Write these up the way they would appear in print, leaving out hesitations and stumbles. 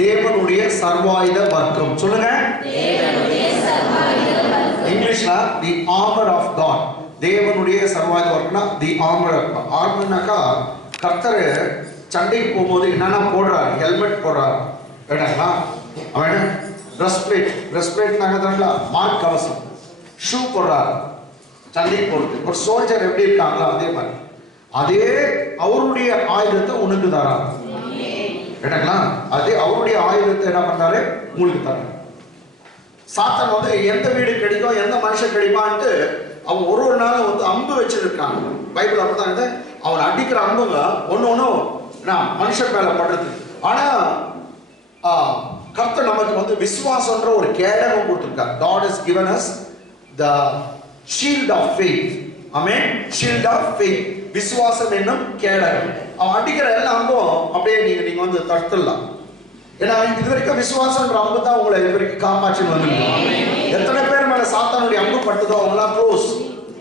தேவனுடைய சர்வாயுத வர்க்கம் சொல்லுங்க. இங்கிலீஷ்ல தி ஆர்மர் ஆஃப் காட். தேவனுடைய சர்வாயுத வர்க்கம்னா தி ஆர்மர் ஆஃப் காட். ஆர்மர்னாக்கா கர்த்தர் சண்டைக்கு போகும்போது என்னென்ன போடுறாரு, ஹெல்மெட் போடுறாரு கேட்டாங்களா, அவன் பிரஸ்பிளேட்னாங்க மார்க் கவசம், ஷூ போடுறாரு சண்டைக்கு போறது. ஒரு சோல்ஜர் எப்படி இருக்காங்களோ அதே மாதிரி அதே அவருடைய ஆயுதத்தை உனக்கு தராரு கேட்டாங்களா. அதே அவருடைய ஆயுதத்தை என்ன பண்றாரு உங்களுக்கு தராரு. சாத்தான் வந்து எந்த வீடு கிடைக்கும் எந்த மனுஷன் கிடைப்பான்ட்டு அவன் ஒரு நாள் வந்து அம்பு வச்சிருக்கான். பைபிள் அப்படிதான் அவன் அடிக்கிற அம்புங்க ஒன்னும் மனுஷன் மேல படுறது. ஆனா கர்த்தர் நமக்கு வந்து விசுவாசம்ன்ற ஒரு கேடகம் கொடுத்திருக்கார். God has given us the shield of faith. Amen. Shield of faith. விசுவாசம் என்னும் கேடகம். அவன் அடிக்கிற எல்லா அம்பும் அப்படியே நீங்க வந்து தடுத்துடலாம். ஏன்னா இது வரைக்கும் விசுவாசம்ன்ற அம்பு தான் உங்களை இது வரைக்கும் காப்பாற்றின்னு வந்துருக்கு. எத்தனை பேர் மேல சாத்தானுடைய அம்பு பட்டதோ அவங்களாம் க்ளோஸ்,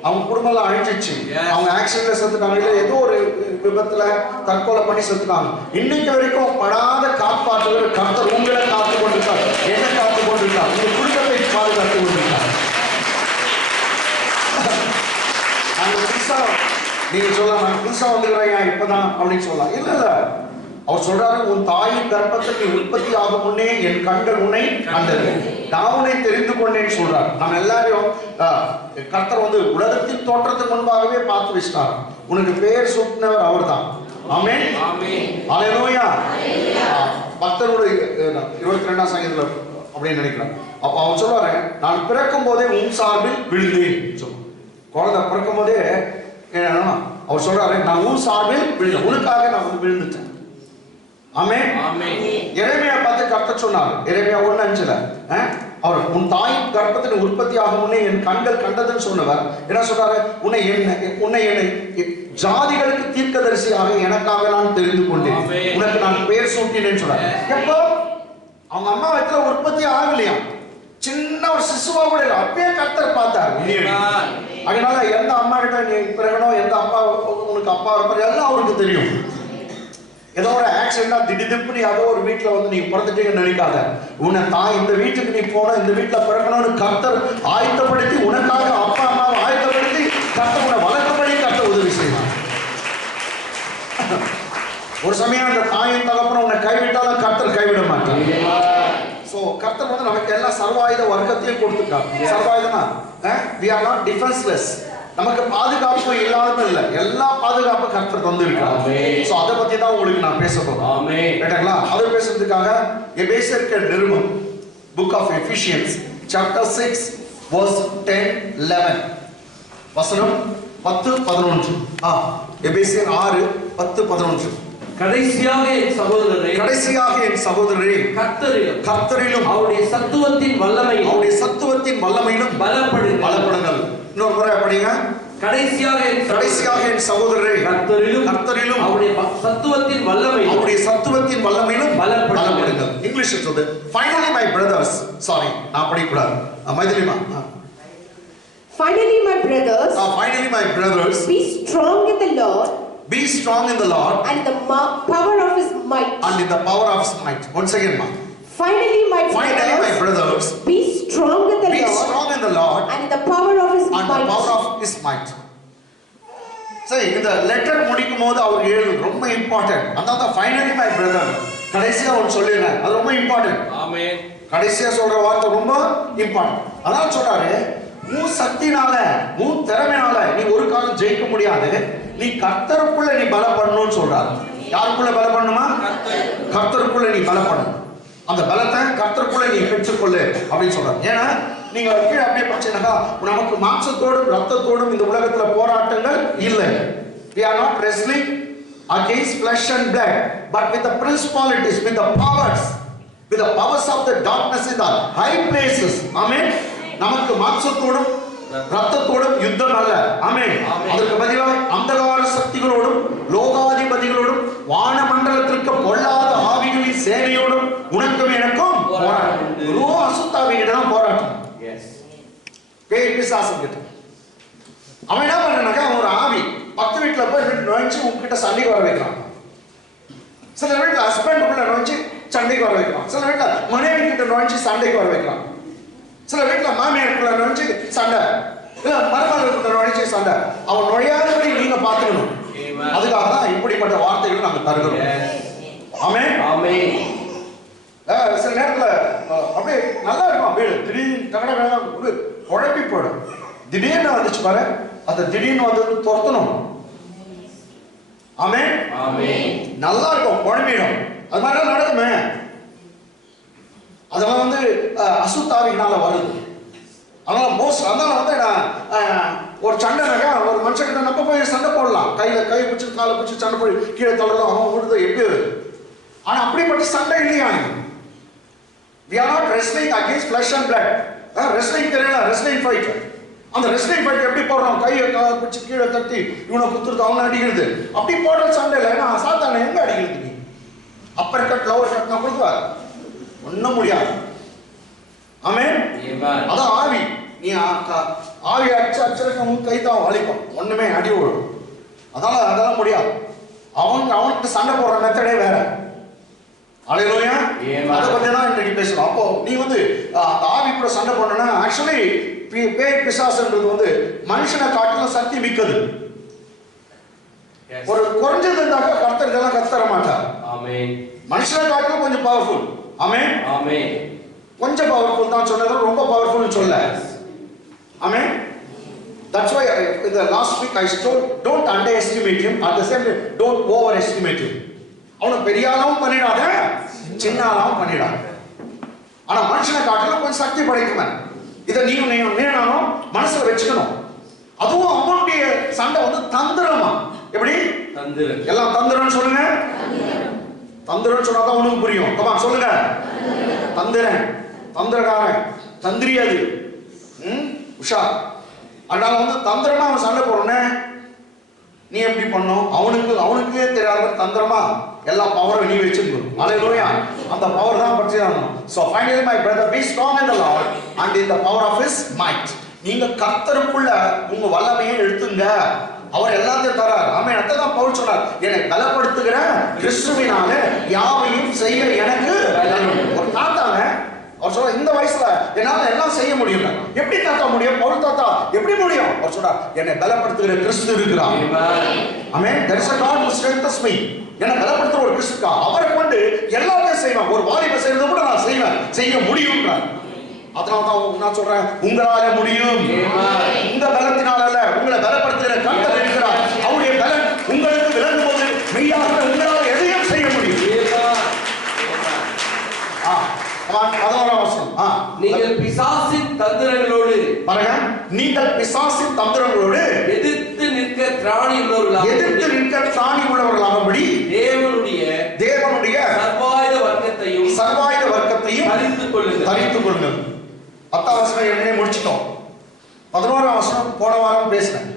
அவங்க குடும்பம் எல்லாம் அழிஞ்சிச்சு, அவங்க ஆக்சிடென்ட்ல செத்துட்டாங்க, இல்லை ஏதோ ஒரு விபத்துல தற்கொலை பண்ணி செத்துட்டாங்க. இன்னைக்கு வரைக்கும் படாத காப்பாற்றுகிற கர்த்தர் உங்களை காத்து கொண்டிருக்கார், என்ன காத்து கொண்டிருக்கார், உங்க குடும்பத்தை பாதுகாத்து கொண்டிருக்கார். நீங்க சொல்லலாம் நான் புதுசா வந்துக்கிறேன் இப்பதான் அப்படின்னு சொல்லலாம். இல்ல இல்ல, அவர் சொல்றாரு உன் தாயின் கர்ப்பத்தில் நீ உற்பத்தி ஆகும் முன்னே என் கண்கள் உன்னை கண்டது, நான் உன்னை தெரிந்து கொண்டேன்னு சொல்றாரு. நம்ம எல்லாரையும் கர்த்தர் வந்து உலகத்தின் தோற்றத்துக்கு முன்பாகவே பார்த்து வச்சிட்டார். உனக்கு பேர் சூட்டினவர் அவர் தான். ஆமென். ஹல்லேலூயா. பக்தருடைய 22ஆம் சங்கீதத்துல அப்படின்னு நினைக்கிறேன். அப்ப அவர் சொல்றாரு நான் பிறக்கும் போதே உன் சார்பில் விழுந்தேன் சொல்லுவார். குழந்தை பிறக்கும் போதே அவர் சொல்றாரு நான் உன் சார்பில் விழுந்தேன், உனக்காக நான் வந்து விழுந்துட்டேன். ஆமென். எரேமியா பார்த்து கர்த்தர் சொன்னார், எரேமியா 1:5 அவர் உன் தாயின் கர்ப்பத்தின் உற்பத்தி ஆகும் முன்னே என் கண்கள் கண்டதுன்னு சொன்னவர் என்ன சொல்றாரு, உன்னை ஜாதிகளுக்கு தீர்க்கதரிசியாக எனக்காக நான் தெரிந்து கொண்டேன், உனக்கு நான் பேர் சூட்டினேன்னு சொல்றாரு. எப்போ அவங்க அம்மா வயித்துல உற்பத்தி ஆகலையா, சின்ன ஒரு சிசுவா கூட இல்லை, அப்பயே கர்த்தர் பார்த்தார். அதனால எந்த அம்மா கிட்ட நீ பிறகணும், எந்த அப்பா உனக்கு அப்பா இருப்பார் எல்லாம் அவருக்கு தெரியும். ஏதோ ஒரு ஆக்சிடென்டா திடீர்னு ஏதோ ஒரு வீட்டுல வந்து நீ பிறந்துட்டீங்கன்னு நினைக்காத. உன்னை தான் இந்த வீட்டுக்கு நீ போன, இந்த வீட்டுல பிறக்கணும்னு கர்த்தர் ஆயத்தப்படுத்தி உனக்காக அப்பா அம்மாவை ஆயத்தப்படுத்தி கர்த்தர் உன்னை வளர்க்கப்படி கர்த்தர் உதவி செய்வார். ஒரு சமயம் அந்த தாயின் தகப்பன உன்னை கைவிட்டாலும் கர்த்தர் கைவிட மாட்டார். சோ கர்த்தர் வந்து நமக்கு எல்லா சர்வாயுத வர்க்கத்தையும் கொடுத்துருக்கார். சர்வாயுதனா we are not defenseless. நமக்கு பாதுகாப்பு இல்லாம இல்ல, எல்லா பாதுகாப்பு கர்த்தர் தந்திருக்கார். சோ அத பத்தி தான் உங்களுக்கு நான் பேச போறேன். ஆமென். கேட்டங்களா? அத பேசுறதுக்காக எபேசியர் நிருபம் book of Ephesians chapter 6 verse 10-11 வசனம் 10-11. எபேசியர் 6:10-11. கடைசியாக என் சகோதரரே கர்த்தரிலும் அவருடைய சத்துவத்தின் வல்லமையிலும் பலப்படுங்கள். இன்னொரு முறை படிங்க. கடைசியாக என் சகோதரரே கர்த்தரிலும் அவருடைய சத்துவத்தின் வல்லமையிலும் பலப்படுங்கள். இங்கிலீஷ் சொல்லுது finally my brothers. சாரி நான் படிக்க கூடாது, மைதிலிமா. Finally my brothers be strong in the Lord and in the power of his might. Once again, ma. Finally my brothers be strong in the Lord and in the power of his might. சரி, இந்த letter முடிக்கும் போது அவர் எழுது ரொம்ப important. அதாவது finally my brother கடைசியா அவர் சொல்லிடுறார், அது ரொம்ப இம்பார்ட்டன்ட். ஆமென். கடைசியா சொல்ற வார்த்தை ரொம்ப இம்பார்ட்டன்ட். அதான் சொல்றாரு உன் சக்தினால உன் திறமையால நீ ஒரு காலம் ஜெயிக்க முடியாது, நீ கர்த்தருக்குள்ள நீ பலப்படணும்னு சொல்றாரு. யாருக்குள்ள பலப்படணுமா? கர்த்தருக்குள்ள நீ பலப்படணும். அந்த பலத்தை கர்த்தருக்குள்ள நீ பெற்றுக்கொள்ளு அப்படின்னு சொல்றாரு. ஏன்னா நீங்க கீழே அப்படியே படிச்சீங்கன்னா நமக்கு மாம்சத்தோடும் ரத்தத்தோடும் இந்த உலகத்துல போராட்டங்கள் இல்லை. We are not wrestling against flesh and blood but with the principalities, with the powers of the darkness in the high places. Amen. நமக்கு மாம்சத்தோடும் ரத்தத்தோடும் யுத்தம் அல்ல. ஆமென். அதற்கு பதிலாக அந்தகார சக்திகளோடும் லோகாதிபதிகளோடும் வானமண்டலத்திற்கு பொல்லாத ஆவிகளின் சேனையோடும் உனக்கும் எனக்கும் போராட்டம். அசுத்தாவியிடம் போராட்டம். பேய் பிசாசம் கிட்ட அவன் என்ன பண்றானாக்கா, ஒரு ஆவி 10 வீட்டுல போய் நுழைச்சு உங்ககிட்ட சண்டைக்கு வர வைக்கிறான். சில வீட்டுல ஹஸ்பண்ட் உள்ள நுழைச்சு சண்டைக்கு வர வைக்கலாம். சில வீட்டுல மனைவி கிட்ட நுழைஞ்சு சண்டைக்கு வர வைக்கலாம். சில வீட்டுல மாமியாருக்குள்ள நுழைஞ்சு சண்டை, இல்ல மருமகளுக்குள்ள நுழைஞ்சு சண்டை. அவன் நுழையாதபடி நீங்க பாத்துக்கணும். அதுக்காக தான் இப்படிப்பட்ட வார்த்தைகள் நாங்க தருகிறோம். ஆமென். ஆமென். சில நேரத்துல அப்படியே நல்லா இருக்கும் வீடு, திடீர்னு குழப்பி போயிடும். திடீர்னு வந்துச்சு பாரு, அந்த திடீர்னு வந்து துரத்தணும். ஆமென். ஆமென். நல்லா இருக்கும், குழம்பிடும். அது மாதிரி நடக்குமே. அதெல்லாம் வந்து அசுத்தாவினால வருது. அதனால வந்து ஒரு சண்டைனாக்கா ஒரு மனுஷன் நம்ம போய் சண்டை போடலாம். கையில கை பிடிச்சி காலை பிடிச்சி சண்டை போய் கீழே தள்ளலாம், அவன் விடுறது எப்படி. ஆனா அப்படிப்பட்ட சண்டை இல்லையா? We are not wrestling against flesh and blood. wrestling தெரியல, wrestling fight. அந்த wrestling fight எப்படி போடுறோம்? கையை பிடிச்சி கீழே தட்டி இவனை குத்துறது, அவனை அடிக்கிறது. அப்படி போடுற சண்டை இல்லை. நான் சாத்தான எங்க அடிக்கிறது? நீ அப்பர் கட் லவர் கட் நான் கொடுத்துவார், ஒன்றும் முடியாது. ஆமென். அதான் ஆவி. நீ ஆவி அடிச்சு கை தான் வலிக்கும், ஒண்ணுமே அடி விடும். அதெல்லாம் முடியாது. அவனுக்கு சண்டை போடுற மெத்தடே வேற. அல்லேலூயா. அதை பத்தி தான் இன்றைக்கு பேசணும். அப்போ நீ வந்து ஆவி கூட சண்டை போடணும்னா, ஆக்சுவலி பேய் பிசாசுன்றது வந்து மனுஷனை காட்டிலும் சக்தி மிக்கது. ஒரு குறைஞ்சது இருந்தாக்க கர்த்தர் இதெல்லாம் கத்தர மாட்டார். ஆமென். மனுஷனை காட்டிலும் கொஞ்சம் பவர்ஃபுல். ஆமென். ஆமென். கொஞ்சம் பவர்ஃபுல் தான் சொன்னது, ரொம்ப பவர்ஃபுல் சொல்ல. ஆமென். That's why in the last week I told, don't underestimate him, at the same time don't overestimate him. அவனை பெரிய ஆளாவும் பண்ணிடாத, சின்ன ஆளாவும் பண்ணிடாத. ஆனா மனுஷனை காட்டிலும் கொஞ்சம் சக்தி படைக்குமே. இதை நீனாலும் மனசுல வச்சுக்கணும். அதுவும் அவனுடைய சண்டை வந்து தந்திரமா. எப்படி? தந்திரம். எல்லாம் தந்திரம்னு சொல்லுங்க. தந்திரம்னு சொன்னாதான் உனக்கு புரியும். கமா சொல்லுங்க. தந்திரன், தந்திரக்காரன், தந்திரி. அது உஷா. அதனால வந்து தந்திரமா அவன் சண்டை போடுறனே, நீ எப்படி பண்ணும்? அவனுக்கே தெரியாத தந்திரமா எல்லா பவரும் நீ வச்சிருக்கணும். அல்லேலூயா. அந்த பவர் தான் பற்றியாகணும். So finally my brother, be strong in the Lord and in the power of his might. நீங்க கர்த்தருக்குள்ள உங்க வல்லமையை எடுத்துங்க, அவர் எல்லாத்தையும் தரார். ஆமென். அதான் பவுல் சொன்னார், என்னை பலப்படுத்துகிற கிறிஸ்துவினாலே யாவையும் செய்ய எனக்கு. ஒரு தாத்தாங்க அவர் சொல்ற, இந்த வயசுல என்னால எல்லாம் செய்ய முடியும். எப்படி தாத்தா முடியும்? பவுல் தாத்தா எப்படி முடியும்? அவர் சொல்றார், என்னை பலப்படுத்துகிற கிறிஸ்து இருக்கிறார். ஆமென். there is a God who strengthens me. என்னை பலப்படுத்துற ஒரு கிறிஸ்து இருக்கா, அவரை கொண்டு எல்லாத்தையும் செய்வேன். ஒரு வாலிப செய்யறத கூட நான் செய்ய முடியும்ன்றார். அதனால தான் நான் சொல்றேன், உங்களால முடியும். இந்த பலத்தினால அல்ல, உங்களை பலப்படுத்துகிற கர்த்தர் இருக்கிறார். அவருடைய பலன் உங்களுக்கு விளங்கும் போது மெய்யாக உங்களால் எதையும் செய்ய முடியும். நீங்கள் பிசாசின் தந்திரங்களோடு பாருங்க, நீங்கள் பிசாசின் தந்திரங்களோடு எதிர்த்து நிற்க திராணி உள்ளவர்களாகும்படி தேவனுடைய சர்வாயுத வர்க்கத்தையும் தரித்துக் கொள்ளுங்கள். 10ஆம் வசனம் என்னே முடிச்சிட்டோம். 11ஆம் வசனம் போன வாரம் பேசினேன்.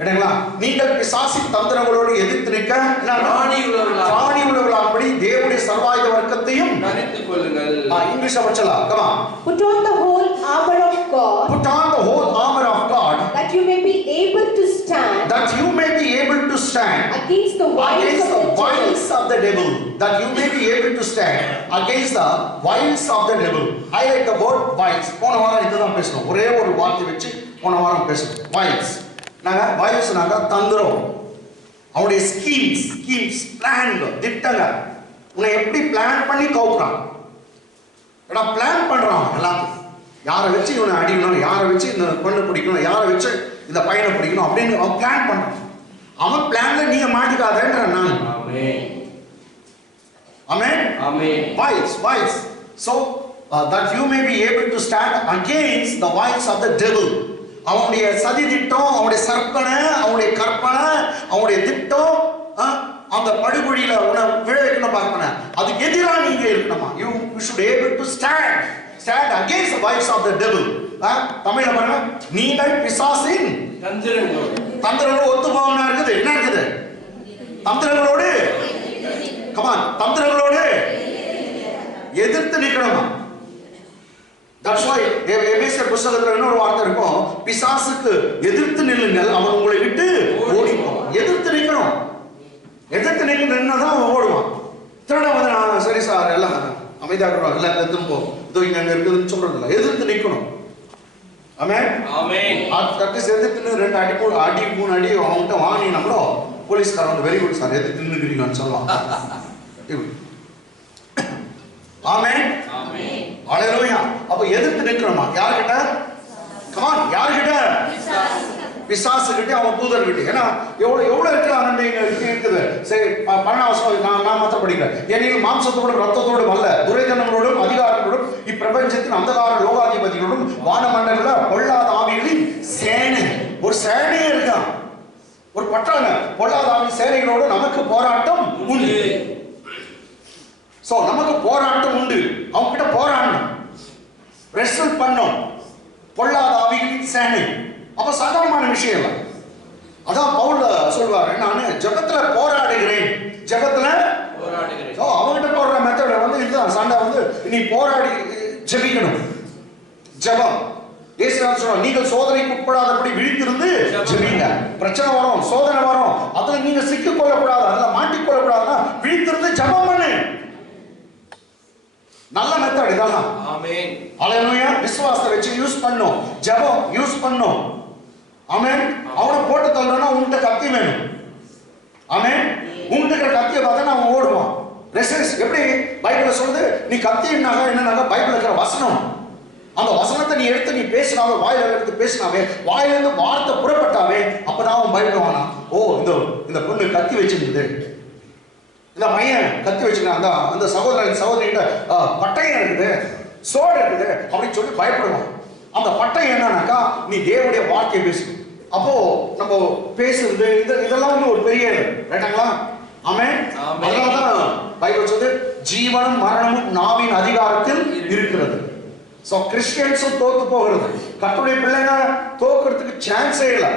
என்னங்களா? நீங்கள் பிசாசின் தந்திரங்களோடு எதிர்த்து நிற்க திராணி உள்ளவர்களாகும்படி தேவனுடைய சர்வாயுத வர்க்கத்தையும் தரித்துக் கொள்ளுங்கள். இங்கிலீஷ்ல படிச்சலாம். Come on. Put on the whole armor of God. Put on the whole armor of God. That you may be able to stand. That you may be able to stand against the wiles of the devil. That you may be able to stand against the wiles of the devil. I like the word wiles. போன வாரம் இதுதான் பேசணும். ஒரே ஒரு வார்த்தை வச்சு போன வாரம் பேசணும். Wiles. நாங்க wiles நாங்க தந்திரம். அவருடைய ஸ்கீம்ஸ் பிளான், திட்டங்க. உன்னை எப்படி பிளான் பண்ணி கவுக்குறான். ஏன்னா பிளான் பண்றான் எல்லாத்தையும். யாரை வச்சு இவனை அடிக்கணும், யாரை வச்சு இந்த பொண்ணை பிடிக்கணும், யாரை வச்சு இந்த பையனை பிடிக்கணும் அப்படின்னு அவன் பிளான் பண்றான். அவன் பிளான்ல நீங்க மாட்டிக்காதேன்ற நான். ஆமென். Wiles. So that you may be able to stand against the wiles of the devil. அவனுடைய சதி திட்டம், அவனுடைய சற்பனை, அவனுடைய கற்பனை, அவனுடைய திட்டம், அந்த படுகொழியில உன்னை விழ வைக்கணும் பார்க்கணும். அதுக்கு எதிராக நீங்க இருக்கணுமா? You should able to stand against the wiles of the devil. தமிழ்ல பாருங்க, நீங்கள் பிசாசின் தந்திரங்களோடு ஒத்து போகணும் இருக்குது. என்ன இருக்குது? தந்திரங்களோடு, கமான், தந்திரங்களோடு எதிர்த்து நிக்கணுமா? That's why எபேசியர் புத்தகத்துல இன்னொரு வார்த்தை இருக்கும், பிசாசுக்கு எதிர்த்து நில்லுங்கள், அவன் உங்களை விட்டு ஓடிப்போம். எதிர்த்து நிக்கணும். எதிர்த்து நிக்கணும்னா தான் அவன் ஓடுவான். திருட வந்து நான் சரி சார் எல்லாம் அமைதியாக இருக்கணும், எல்லாம் எடுத்துன்னு போ, இதோ இங்க அங்க இருக்குதுன்னு சொல்றது இல்லை. எதிர்த்து நிக்கணும். ஆமென். ஆமென். தட்டி எதிர்த்து 2 அடி 3 அடி அவன்கிட்ட வாங்கினோம்னா போலீஸ்காரன் வந்து வெரி குட் சார் எதிர்த்து நின்னுக்கிறீங்கன்னு சொல்லலாம். ஆமென். ஆமென். ஹalleluya. அப்ப எதிர்த்து நிக்கணுமா? யார்கிட்ட? கமான், யார்கிட்ட? பிசாசுகிட்ட, அவன் தூதர்கிட்ட. ஏன்னா எவ்வளவு இருக்கலாம் இருக்குது. சரி, 12 நான் மாத்திரம் படிக்கிறேன். ஏனெனில் மாம்சத்தோடும் ரத்தத்தோடும் அல்ல, துரைத்தனங்களோடும் அதிகாரங்களோடும் இப்பிரபஞ்சத்தின் அந்தகார லோகாதிபதிகளோடும் வானமண்டல பொல்லாத ஆவிகளின் சேனை. ஒரு சேனையே இருக்கான், ஒரு பட்டாள பொல்லாத ஆவி சேனைகளோடு நமக்கு போராட்டம் உண்டு. சோ நமக்கு போராட்டம் உண்டு. அவங்க கிட்ட போராடணும், ரெஸ்ட் பண்ணோம். பொல்லாத ஆவிகளின் சேனை அப்ப சாதாரணமான விஷயம் இல்லை. அதான் பவுல் சொல்வாரு, நான் ஜெபத்துல போராடுகிறேன், ஜெபத்துல போராடுகிறேன். அவங்ககிட்ட போடுற மெத்தட் வந்து இதுதான். சண்டை வந்து நீ போராடி ஜெபிக்கணும். ஜெபம் இயேசுநாதர் சொல்றார், நீங்கள் சோதனைக்கு உட்படாதபடி விழித்திருந்து ஜெபிங்க. பிரச்சனை வரும், சோதனை வரும், அதுல நீங்க சிக்கிக் கொள்ளக்கூடாது, அதுல மாட்டிக்கொள்ள கூடாதுன்னா விழித்திருந்து ஜெபம் பண்ணு. நல்ல மெத்தட் இதெல்லாம். ஆமென். ஹalleluya. விசுவாசத்தை வச்சு யூஸ் பண்ணோம், ஜெபம் யூஸ் பண்ணோம். ஆமென். அவனை போட்டு தள்ளறனா உன்கிட்ட கத்தி வேணும். ஆமென். உன்கிட்ட கத்தியை பார்த்தா அவன் ஓடுவான். ரெசிஸ் எப்படி பைபிள்ல சொல்லுது, நீ கத்தினாக என்னன்னாக பைபிள்ல இருக்கிற வசனம், அந்த வசனத்தை நீ எடுத்து நீ பேசினாவே, வாயில எடுத்து பேசினாவே, வாயில இருந்து வார்த்தை புறப்பட்டாவே, அப்பதான் அவன் பயப்படுவானா. ஓ இந்த பொண்ணு கத்தி வச்சிருந்தது, இந்த பையன் கத்தி வச்சிருக்கான், அந்த சகோதரன் சகோதரிகிட்ட பட்டயம் இருக்குது, சோடு இருக்குது அப்படின்னு சொல்லி பயப்படுவான். அந்த பட்டயம் என்னன்னாக்கா நீ தேவனுடைய வார்த்தையை பேசு. அப்போ நம்ம பேசுறது இதெல்லாம் வந்து ஒரு பெரிய ரைட்டாங்களா? ஆமென். அதனாலதான் பைபிள் சொல்லுது, ஜீவனும் மரணமும் நாவின் அதிகாரத்தில் இருக்கிறது. சோ கிறிஸ்டியன்ஸும் தோத்து போகிறது, கர்த்தருடைய பிள்ளைங்க தோக்கிறதுக்கு சான்ஸே இல்லை.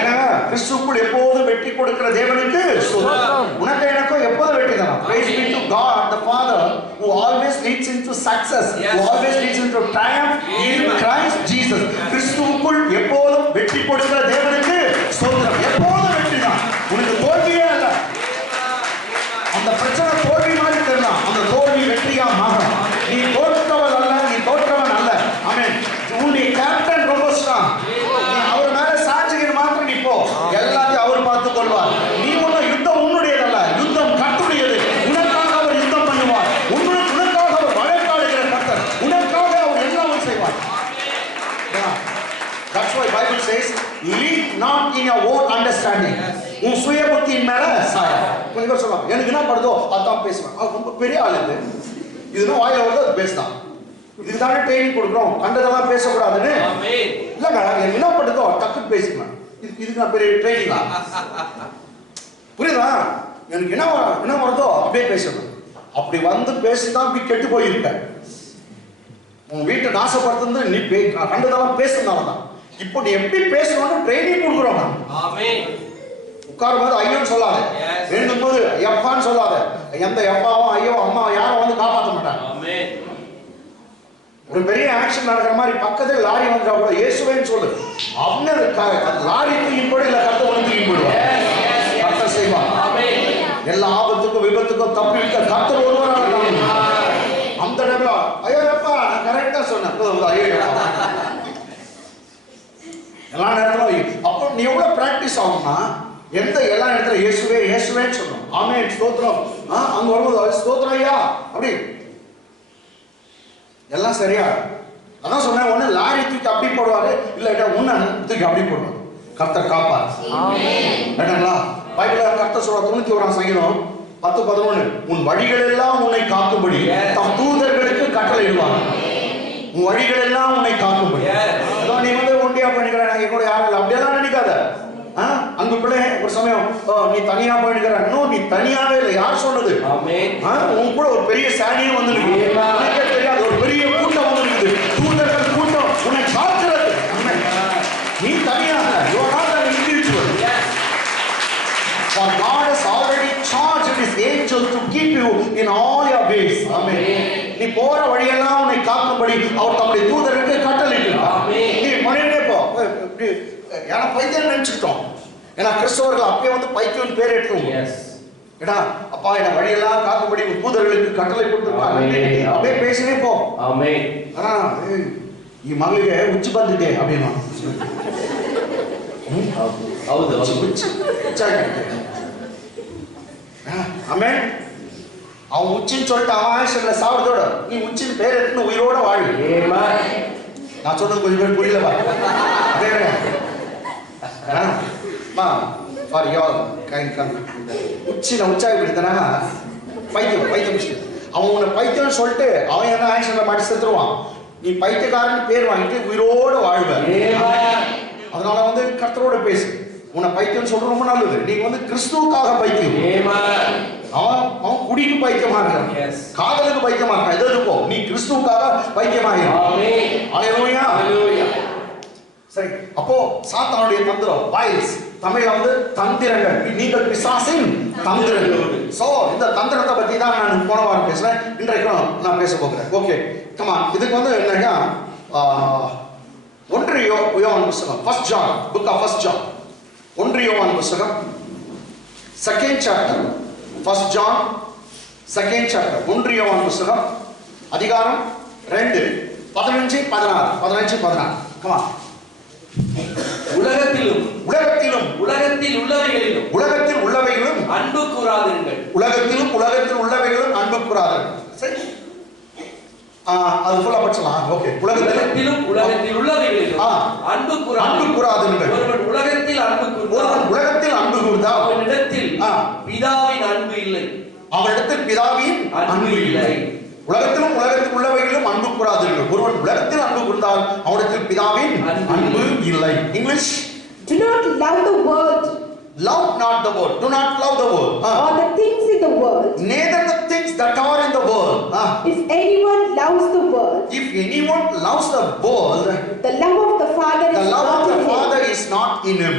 ஏன்னா கிறிஸ்துவுக்குள் எப்போதும் வெற்றி கொடுக்கிற தேவனுக்கு ஸ்தோத்திரம். உனக்கு எனக்கும் எப்போதும் வெற்றி தான். Praise be to God the Father who always leads into success, who always leads into triumph in Christ Jesus. கிறிஸ்துவுக்குள் எப்போதும் வெற்றி கொடுக்கிற தேவனுக்கு ஸ்தோத்திரம். எப்போதும் வெற்றி தான், உனக்கு தோல்வியே இல்லை. அந்த பிரச்சனை தோல்வி மாதிரி தெரியலாம், அந்த தோல்வி வெற்றியா மாறும். நீ தோற்றவன் அல்ல, நீ தோற்றவன் அல்ல. ஆமென். உன்னுடைய கேப்டன் ரொம்ப ஸ்ட்ராங். நீ அவர் மேல சாட்சிக்கிற மாத்திரம் நீ போ, எல்லாத்தையும் அவர் பார்த்துக் கொள்வார். நீ ஒன்னும் யுத்தம் உன்னுடையதல்ல, யுத்தம் கர்த்தருடையது. உனக்காக அவர் யுத்தம் பண்ணுவார், உனக்காக அவர் வழக்காடுகிற கர்த்தர், உனக்காக அவர் எல்லாம் செய்வார். That's why Bible says, lean not in your own understanding. உன் சுய புத்தியின் மேல சாயா. கொஞ்சம் பேர் சொல்லுவாங்க, எனக்கு என்ன படுதோ அதான் பேசுவேன். ரொம்ப பெரிய ஆள் இது, இதுதான் வாயில வருது அது பேசுதான். இதுக்கு தானே ட்ரைனிங் கொடுக்குறோம், கண்டதெல்லாம் பேசக்கூடாதுன்னு. இல்லைங்க, எனக்கு என்ன படுதோ டக்குன்னு பேசிக்கலாம். இதுக்கு நான் பெரிய ட்ரைனிங்கா? புரியுதா? எனக்கு என்ன வருதோ அப்படியே பேசணும். அப்படி வந்து பேசிதான் இப்படி கெட்டு போயிருப்பேன். உன் வீட்டை நாசப்படுத்துறது நீ கண்டதெல்லாம் பேசுறதுனாலதான். இப்போ நீ எப்படி பேசணும்னு ட்ரைனிங் கொடுக்குறோம். உட்காரும் போது ஐயோன்னு சொல்லாத, எழுந்தும் போது எப்பான்னு சொல்லாத. எந்த எப்பாவும் ஐயோ அம்மா யாரும் வந்து காப்பாற்ற மாட்டாங்க. ஒரு பெரிய ஆக்ஷன் நடக்கிற மாதிரி பக்கத்துல லாரி வந்தா கூட இயேசுவேன்னு சொல்லு. அவனே லாரி தூக்கி கூட இல்ல, கர்த்தர் வந்து தூக்கி போடுவார். கர்த்தர் செய்வார். எல்லா ஆபத்துக்கும் விபத்துக்கும் தப்பி வைக்க கர்த்தர் ஒருவராக அந்த இடத்துல ஐயோ அப்பா நான் கரெக்டா சொன்னேன். ஐயோ எல்லா நேரத்திலும் அப்போ நீ எவ்வளவு பிராக்டிஸ் ஆகும்னா, எந்த எல்லா இடத்துல இயேசுவே இயேசுவேன்னு சொல்லணும். ஆமென் ஸ்தோத்திரம். அங்க வரும்போது ஸ்தோத்திரம் ஐயா அப்படி எல்லாம் சரியா. அதான் சொன்னேன், ஒண்ணு லாரி தூக்கி அப்படி போடுவாரு, இல்லாட்டா உன்னை தூக்கி அப்படி போடுவாரு. கர்த்தர் காப்பார். கேட்டாங்களா? பைபிள்ல கர்த்தர் சொல்ற 91 சங்கீதம் 10:11, உன் வழிகள் எல்லாம் உன்னை காக்கும்படி தம் தூதர்களுக்கு கட்டளையிடுவார். உன் வழிகள் எல்லாம் உன்னை காக்கும்படி. அதான் நீ வந்து ஒண்டியா பண்ணிக்கிற, நான் கூட யாரும் இல்லை அப்படியெல்லாம் நினைக்காத. அன்பு பிள்ளை, ஒரு சமயம் நீ தனியா போயிருக்கிற, இன்னும் நீ தனியாவே இல்லை. யார் சொன்னது? உன் கூட ஒரு பெரிய சாணியே வந்துருக்கு, தெரியாது, ஒரு பெரிய கூட்டம் வந்துருக்குது, தூதர்கள் கூட்டம் உன்னை காக்கிறது. நீ தனியாக, you are not an individual. For God has already charged His angels to keep you in all your ways. Amen. நீ போற வழியெல்லாம் உன்னை காக்கும்படி அவர் தம்முடைய தூதருக்கு கட்டளையிட்டார். நீ மனிதனே போ. ஏன்னா பைத்தியம் நினைச்சுட்டோம். ஏன்னா கிறிஸ்தவர்கள் அப்பயே வந்து பைத்தியம் பேர் எடுத்துவோம். ஏடா அப்பா என்ன வழியெல்லாம் காக்கும்படி தூதர்களுக்கு கட்டளை கொடுத்துருக்காங்க. அப்படியே பேசினே போ. ஆமென். ಈ ಮಗಳಿಗೆ ಹುಚ್ಚು ಬಂದಿದೆ ಅಭಿನೋ ಹೌದು ಆಮೇಲೆ அவன் உச்சின்னு சொல்லிட்டு அவன் ஆயுஷன்ல சாப்பிடுதோட நீ உச்சின்னு பேர் எடுத்து உயிரோட வாழு. நான் சொன்னது கொஞ்சம் பேர் புரியலப்பா. ஃபார் யோர் கைண்ட் கம் உச்சின உற்சாகப்படுத்தினா பைத்தியம் பைத்தியம் அவன் உன்னை பைத்தியம்னு சொல்லிட்டு அவன் என்ன ஆயுஷன்ல மாட்டி செத்துருவான். நீ பைத்தியக்காரன் பேர் வாங்கிட்டு உயிரோட வாழ்வ. அதனால வந்து கர்த்தரோட பேசு. உன்னை பைத்தியம் சொல்றது ரொம்ப நல்லது. நீங்க வந்து கிறிஸ்துவுக்காக பைத்தியம். அவன் குடிக்கு பைத்தியமா இருக்கான், காதலுக்கு பைத்தியமா இருக்கான். எது போ நீ கிறிஸ்துவுக்காக பைத்தியமாயிரும். சரி, அப்போ சாத்தானுடைய தந்திரம் வாயில்ஸ் தமிழ்ல வந்து தந்திரங்கள். நீங்கள் பிசாசின் தந்திரங்கள். சோ இந்த தந்திரத்தை பத்தி தான் நான் போன வாரம் பேசுறேன். இன்றைக்கும் நான் பேச போகிறேன். Okay comma. இதுக்கு வந்து என்னன்னா 1 யோவான் புத்தகம் first John book of first John 1 யோவான் புத்தகம் second chapter first John second chapter 1 யோவான் புத்தகம் அதிகாரம் 2 15 16 கமா. உலகத்தில் உள்ளவைகளிலும் அன்பு கூறாதீர்கள். உலகத்தில் உள்ளவைகளும் அன்பு கூறாதீர்கள். சரி, அது ஃபுல்லா படிச்சலாம். ஓகே. உலகத்தில் உள்ளவைகளிலும் அன்பு கூறாதீர்கள். ஒருவன் உலகத்தில் அன்பு கூர்ந்தால் அவனிடத்தில் பிதாவின் அன்பு இல்லை. உலகத்தில் உள்ளவைகளிலும் அன்பு கூறாதீர்கள். ஒருவன் உலகத்தில் அன்பு கூர்ந்தால் அவனிடத்தில் பிதாவின் அன்பு இல்லை. English. Do not love the world. Love not the world. Do not love the world. Or the things in the world. Neither the things that are in the world. If anyone loves the world, the love of the Father is not in him.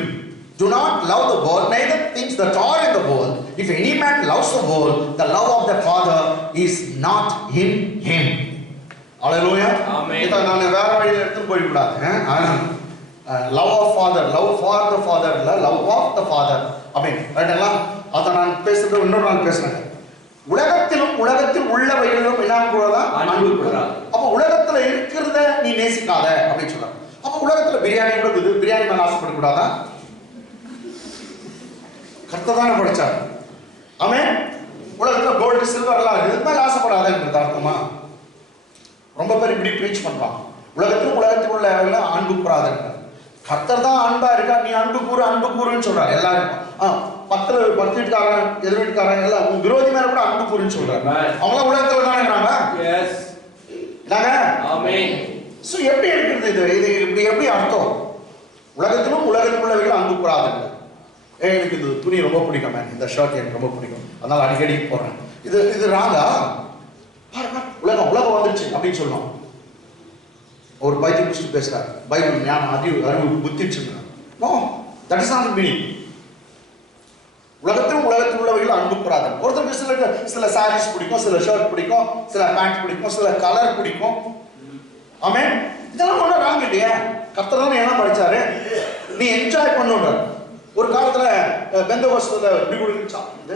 Do not love the world, neither things that are in the world. If any man loves the world, the love of the Father is not in him. Hallelujah. Amen. இத நான் வேற வழியில எடுத்து போய் விடாத. Love of Father, love for the Father, love of the Father. ஆமென். ரைட்டா? அத நான் பேசுறது இன்னொரு நாள் பேசுறேன். உலகத்தில் உள்ளவைகளிலும் என்ன கூடாதா? அன்பு கூடாது. அப்ப உலகத்துல இருக்கிறத நீ நேசிக்காத அப்படி சொல்றாங்க. அப்ப உலகத்துல பிரியாணி இருக்குது, பிரியாணி மேல ஆசைப்பட கூடாதா? கர்த்தர் தானே படைச்சார். ஆமென். உலகத்துல கோல்டு சில்வர் எல்லாம் இருக்குது, மேல ஆசைப்படாதன்றது அர்த்தமா? ரொம்ப பேர் இப்படி ப்ரீச் பண்றாங்க. உலகத்தில் உள்ளவங்கள அன்பு கூறாதன்றார். கர்த்தர் தான் அன்பா இருக்கா, நீ அன்பு கூறுன்னு சொல்றாரு எல்லாரும். 10 வீட்டுக்காரன் எதிர் வீட்டுக்காரன் எல்லாம் உன் விரோதி மேல கூட அன்பு கூறுன்னு சொல்றாரு. அவங்க உலகத்துல தான் இருக்கிறாங்க. எஸ். நாங்க ஆமென். சோ எப்படி இருக்குது இது இப்படி எப்படி அர்த்தம்? உலகத்தில் உள்ளவைகள் அன்பு கூறாதன்றார். எனக்கு இந்த துணி ரொம்ப பிடிக்கும் மேம், இந்த ஷர்ட் எனக்கு ரொம்ப பிடிக்கும், அதனால அடிக்கடி போறேன். இது ராங்கா? உலகம் வந்துருச்சு அப்படின்னு சொல்லணும். ஒரு பைத்தியம் முடிச்சுட்டு பேசுறாரு, பைபிள் ஞானம் அறிவு புத்திச்சு. No, that is not meaning. உலகத்தில் உள்ளவைகள் அன்பு கூறாதன். ஒருத்தருக்கு சில சாரீஸ் பிடிக்கும், சில ஷர்ட் பிடிக்கும், சில பேண்ட் பிடிக்கும், சில கலர் பிடிக்கும். ஆமென். இதெல்லாம் ஒன்றும் ராங் இல்லையா? கர்த்தர் தான் என்ன படிச்சாரு, நீ என்ஜாய் பண்ணுன்ற. ஒரு காலத்துல பெந்தகோஸ்துல இப்படி கொடுத்து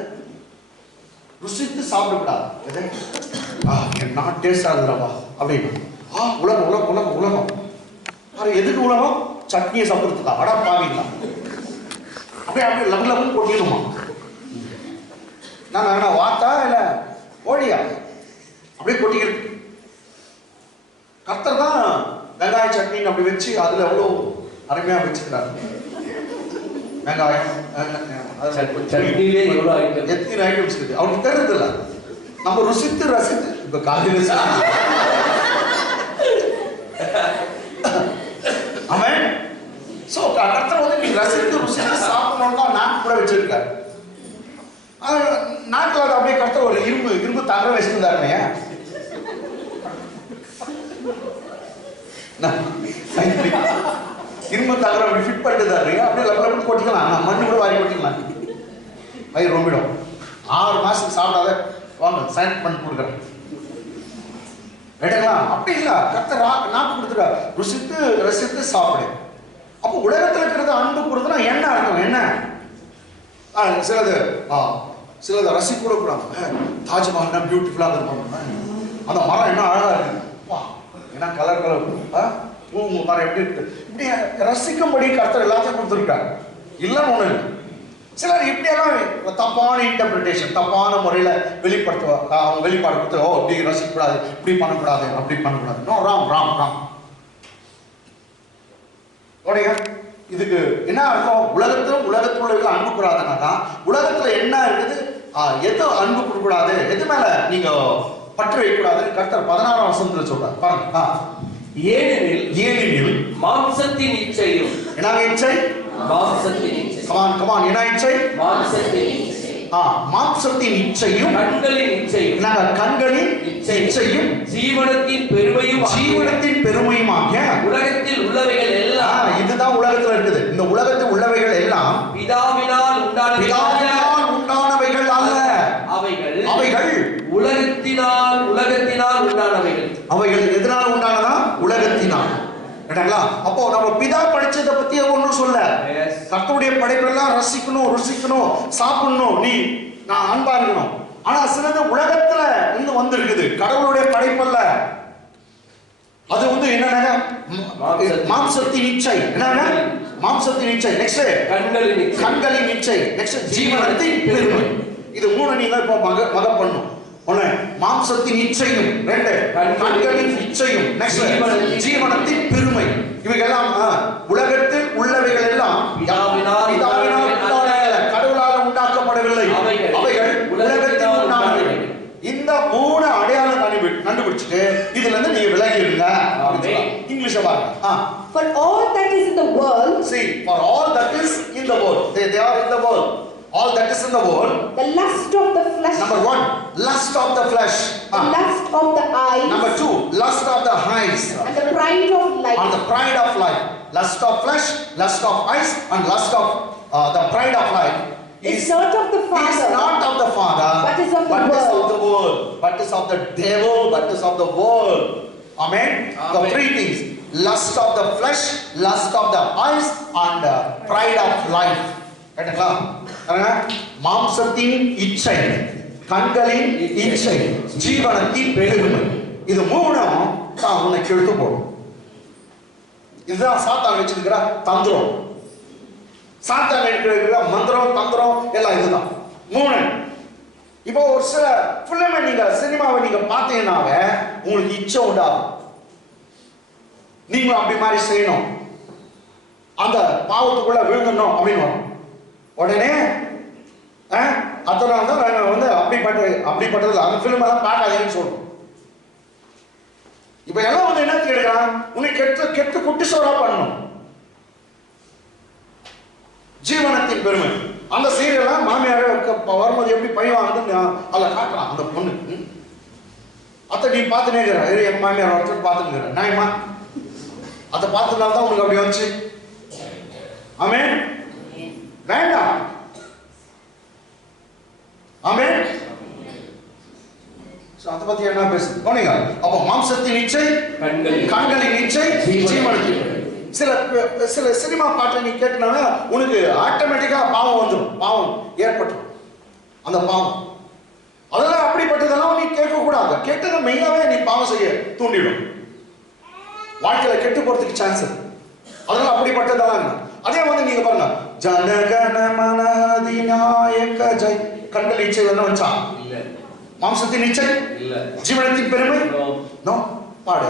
ருசித்து சாப்பிடக்கூடாது. நான் டேஸ்ட் ஆகுதுடா அப்படின்னு. உலகம் எதுக்கு உலகம்? சட்னியை சாப்பிடுறதுக்கா? அடா பாவீங்களா? அப்படியே லகுலகுன்னு கொட்டிடுமா? நான் வாத்தா இல்ல கோழியா அப்படியே கொட்டிக்கிறது. கர்த்தர் தான் வெங்காய சட்னி அப்படி வச்சு அதுல எவ்வளவு அருமையா வச்சுக்கிறாரு. வெங்காயம் சட்னிலே எவ்வளவு ஐட்டம், எத்தனை ஐட்டம்ஸ் இருக்கு அவனுக்கு தெரியுது இல்ல. நம்ம ரசித்து இப்ப காலையில ஆமென். சோ கர்த்தர் வந்து நீ ரசித்து சாப்பிடணும் தான் நாக்கு கூட வச்சிருக்காரு. நாக்கில் அப்படியே கர்த்தர் ஒரு இரும்பு தங்க வச்சிருந்தாருமே. இரும்பு தகர அப்படி ஃபிட் பண்ணிட்டு அப்படியே லெவலில் கொட்டிக்கலாம். நான் மண்ணு கூட வாரி கொட்டிக்கலாம், வயிறு ரொம்பிடும். 6 மாசத்துக்கு சாப்பிடாத வாங்க சைன் பண்ணி கொடுக்குறேன். ரைட்டுங்களா? அப்படி இல்லை, கர்த்தர் நாக்கு கொடுத்துருக்காரு, ரசித்து சாப்பிடு. அப்போ உலகத்தில் இருக்கிறது அன்பு கொடுத்தனா என்ன அர்த்தம்? என்ன சிலது சிலதை ரசிக்க கூட கூடாது. தாஜ்மஹால் பியூட்டிஃபுல்லாக இருக்கும், அந்த மரம் என்ன அழகா இருக்கு, வா ஏன்னா கலர் மரம் எப்படி இருக்கு, இப்படி ரசிக்கும்படி கர்த்தர் எல்லாத்தையும் கொடுத்துருக்காரு. இல்லைன்னு ஒண்ணு இல்லை. சிலர் இப்படியெல்லாம் தப்பான இன்டர்பிரிட்டேஷன், தப்பான முறையில வெளிப்படுத்துவா, அவங்க வெளிப்பாடு கொடுத்து, ஓ இப்படி ரசிக்கக்கூடாது, இப்படி பண்ணக்கூடாது, அப்படி பண்ணக்கூடாது. நோ, ராம் ராம் ராம். இதுக்கு என்ன அர்த்தம்? உலகத்தில் உள்ளவர்கள் அன்பு கூடாதுனாக்கா உலகத்துல என்ன இருக்குது, எது அன்பு கொடுக்கூடாது, எது மேல நீங்க பற்று வைக்கக்கூடாது கர்த்தர் 16ஆம் வசனத்துல சொல்றாரு பாருங்க. ஏனெனில் மாம்சத்தின் இச்சையும், என்ன இச்சை? மாம்சத்தின் இச்சை. கமான் என்ன இச்சை? மாம்சத்தின் இச்சை. மாம்சத்தின் இச்சையும், கண்களின் இச்சையும், கண்களின் இச்சையும், ஜீவனத்தின் பெருமையுமாகிய உலகத்தில் உள்ளவைகள் எல்லாம். இதுதான் உலகத்துல இருக்குது. இந்த உலகத்தில் உள்ளவைகள் எல்லாம் பிதாவினால் உண்டானவைகள் அல்ல, அவைகள் உலகத்தினால் உண்டானவைகள். அவைகள் எதனால உண்டானதா? உலகத்தினால். அப்போ நம்ம பிதா படிச்சதை பத்தி ஒன்றும் சொல்ல, கர்த்தருடைய படைப்பெல்லாம் ரசிக்கணும், ருசிக்கணும், சாப்பிடணும், நான் அன்பா இருக்கணும். ஆனா சிலது உலகத்துல இருந்து வந்திருக்குது, கடவுளுடைய படைப்பல்ல. அது என்னன்னா மாம்சத்தின் இச்சை. என்னன்னா மாம்சத்தின் இச்சை. நெக்ஸ்ட் கண்களின் இச்சை. நெக்ஸ்ட் ஜீவனத்தின் பெருமை. இது மூணு நீங்க இப்போ மக பண்ணும். ஒண்ணு மாம்சத்தின் இச்சையும், ரெண்டு கண்களின் இச்சையும், நெக்ஸ்ட் ஜீவனத்தின் பெருமை. இவைகெல்லாம் உலகத்தில் உள்ளவைகள் எல்லாம் கடவுளால் உண்டாக்கப்படவில்லை, அவைகள் உலகத்தில் உண்டானவைகள். இந்த மூணு அடையாளம் கண்டுபிடிச்சிட்டு இதுல இருந்து நீங்க விலகி இருங்க. இங்கிலீஷ் பாருங்க. For all that is in the world, see, for all that is in the world, they are in the world. All that is in the world, the lust of the flesh. Number 1, lust of the flesh. The lust of the eyes. Number 2, lust of the eyes. And the pride of life. And the pride of life. Lust of flesh, lust of eyes, and lust of the pride of life. Is not of the Father. Is not of the Father. But is of the but world. Is of the world. But is of the devil. But is of the world. Amen. The three things: lust of the flesh, lust of the eyes, and pride of life. கேட்டீங்களா? மாம்சத்தின் இச்சை, கண்களின் இச்சை, ஜீவனத்தின் பெருமை. இது மூணும் தான் உன்னை கெடுத்து போடும். இதுதான் சாத்தான் வச்சிருக்கிற தந்திரம். சாத்தான் இருக்கிற மந்திரம், தந்திரம் எல்லாம் இதுதான். மூணு. இப்போ ஒரு சில பிள்ளைமை நீங்க சினிமாவை நீங்க பார்த்தீங்கன்னாவே உங்களுக்கு இச்சை உண்டாகும். நீங்களும் அப்படி மாதிரி செய்யணும், அந்த பாவத்துக்குள்ள விழுங்கணும் அப்படின்னு வரும். உடனே அதனால தான் நாங்கள் அப்படிப்பட்டதில்லை, அந்த ஃபிலிம் எல்லாம் பார்க்காதீங்கன்னு சொல்றோம். இப்ப எல்லாம் என்ன கேட்கிறான், உன்னை கெட்டு குட்டி சோறா பண்ணணும். ஜீவனத்தின் பெருமை. அந்த சீரியெல்லாம் மாமியார வரும்போது எப்படி பழிவாங்கன்னு அதில் காட்டுறான் அந்த பொண்ணு. அத்தை நீ பார்த்து நேர்கிற என் மாமியார் ஒருத்தர் பார்த்துக்கிற நாயமா அதை பார்த்ததுனால தான் உங்களுக்கு அப்படி வந்துச்சு. ஆமென். வேண்டாம். ஆமென். அதை பத்தி என்ன பேசுது போனீங்க? அப்போ மாம்சத்தின் இச்சை, கண்களின் இச்சை, ஜீவனத்தின். சில சினிமா பாட்டை நீ கேட்டனால உனக்கு ஆட்டோமேட்டிக்கா பாவம் வந்துடும், பாவம் ஏற்பட்டுரும். அந்த பாவம் அதெல்லாம் அப்படிப்பட்டதெல்லாம் நீ கேட்க கூடாது. கேட்டதை மெய்யாவே நீ பாவம் செய்ய தூண்டிடும். வாழ்க்கையில கெட்டு போறதுக்கு சான்ஸ் இருக்கு. அதெல்லாம் அப்படிப்பட்டதெல்லாம் இல்லை. அதே நீங்க பாருங்க, ஜனகண மனதிநாயக ஜெய். கண்கள் இச்சை என்ன வச்சா? மாம்சத்தின் இச்சை, ஜீவனத்தின் பெருமை. நோ பாடு.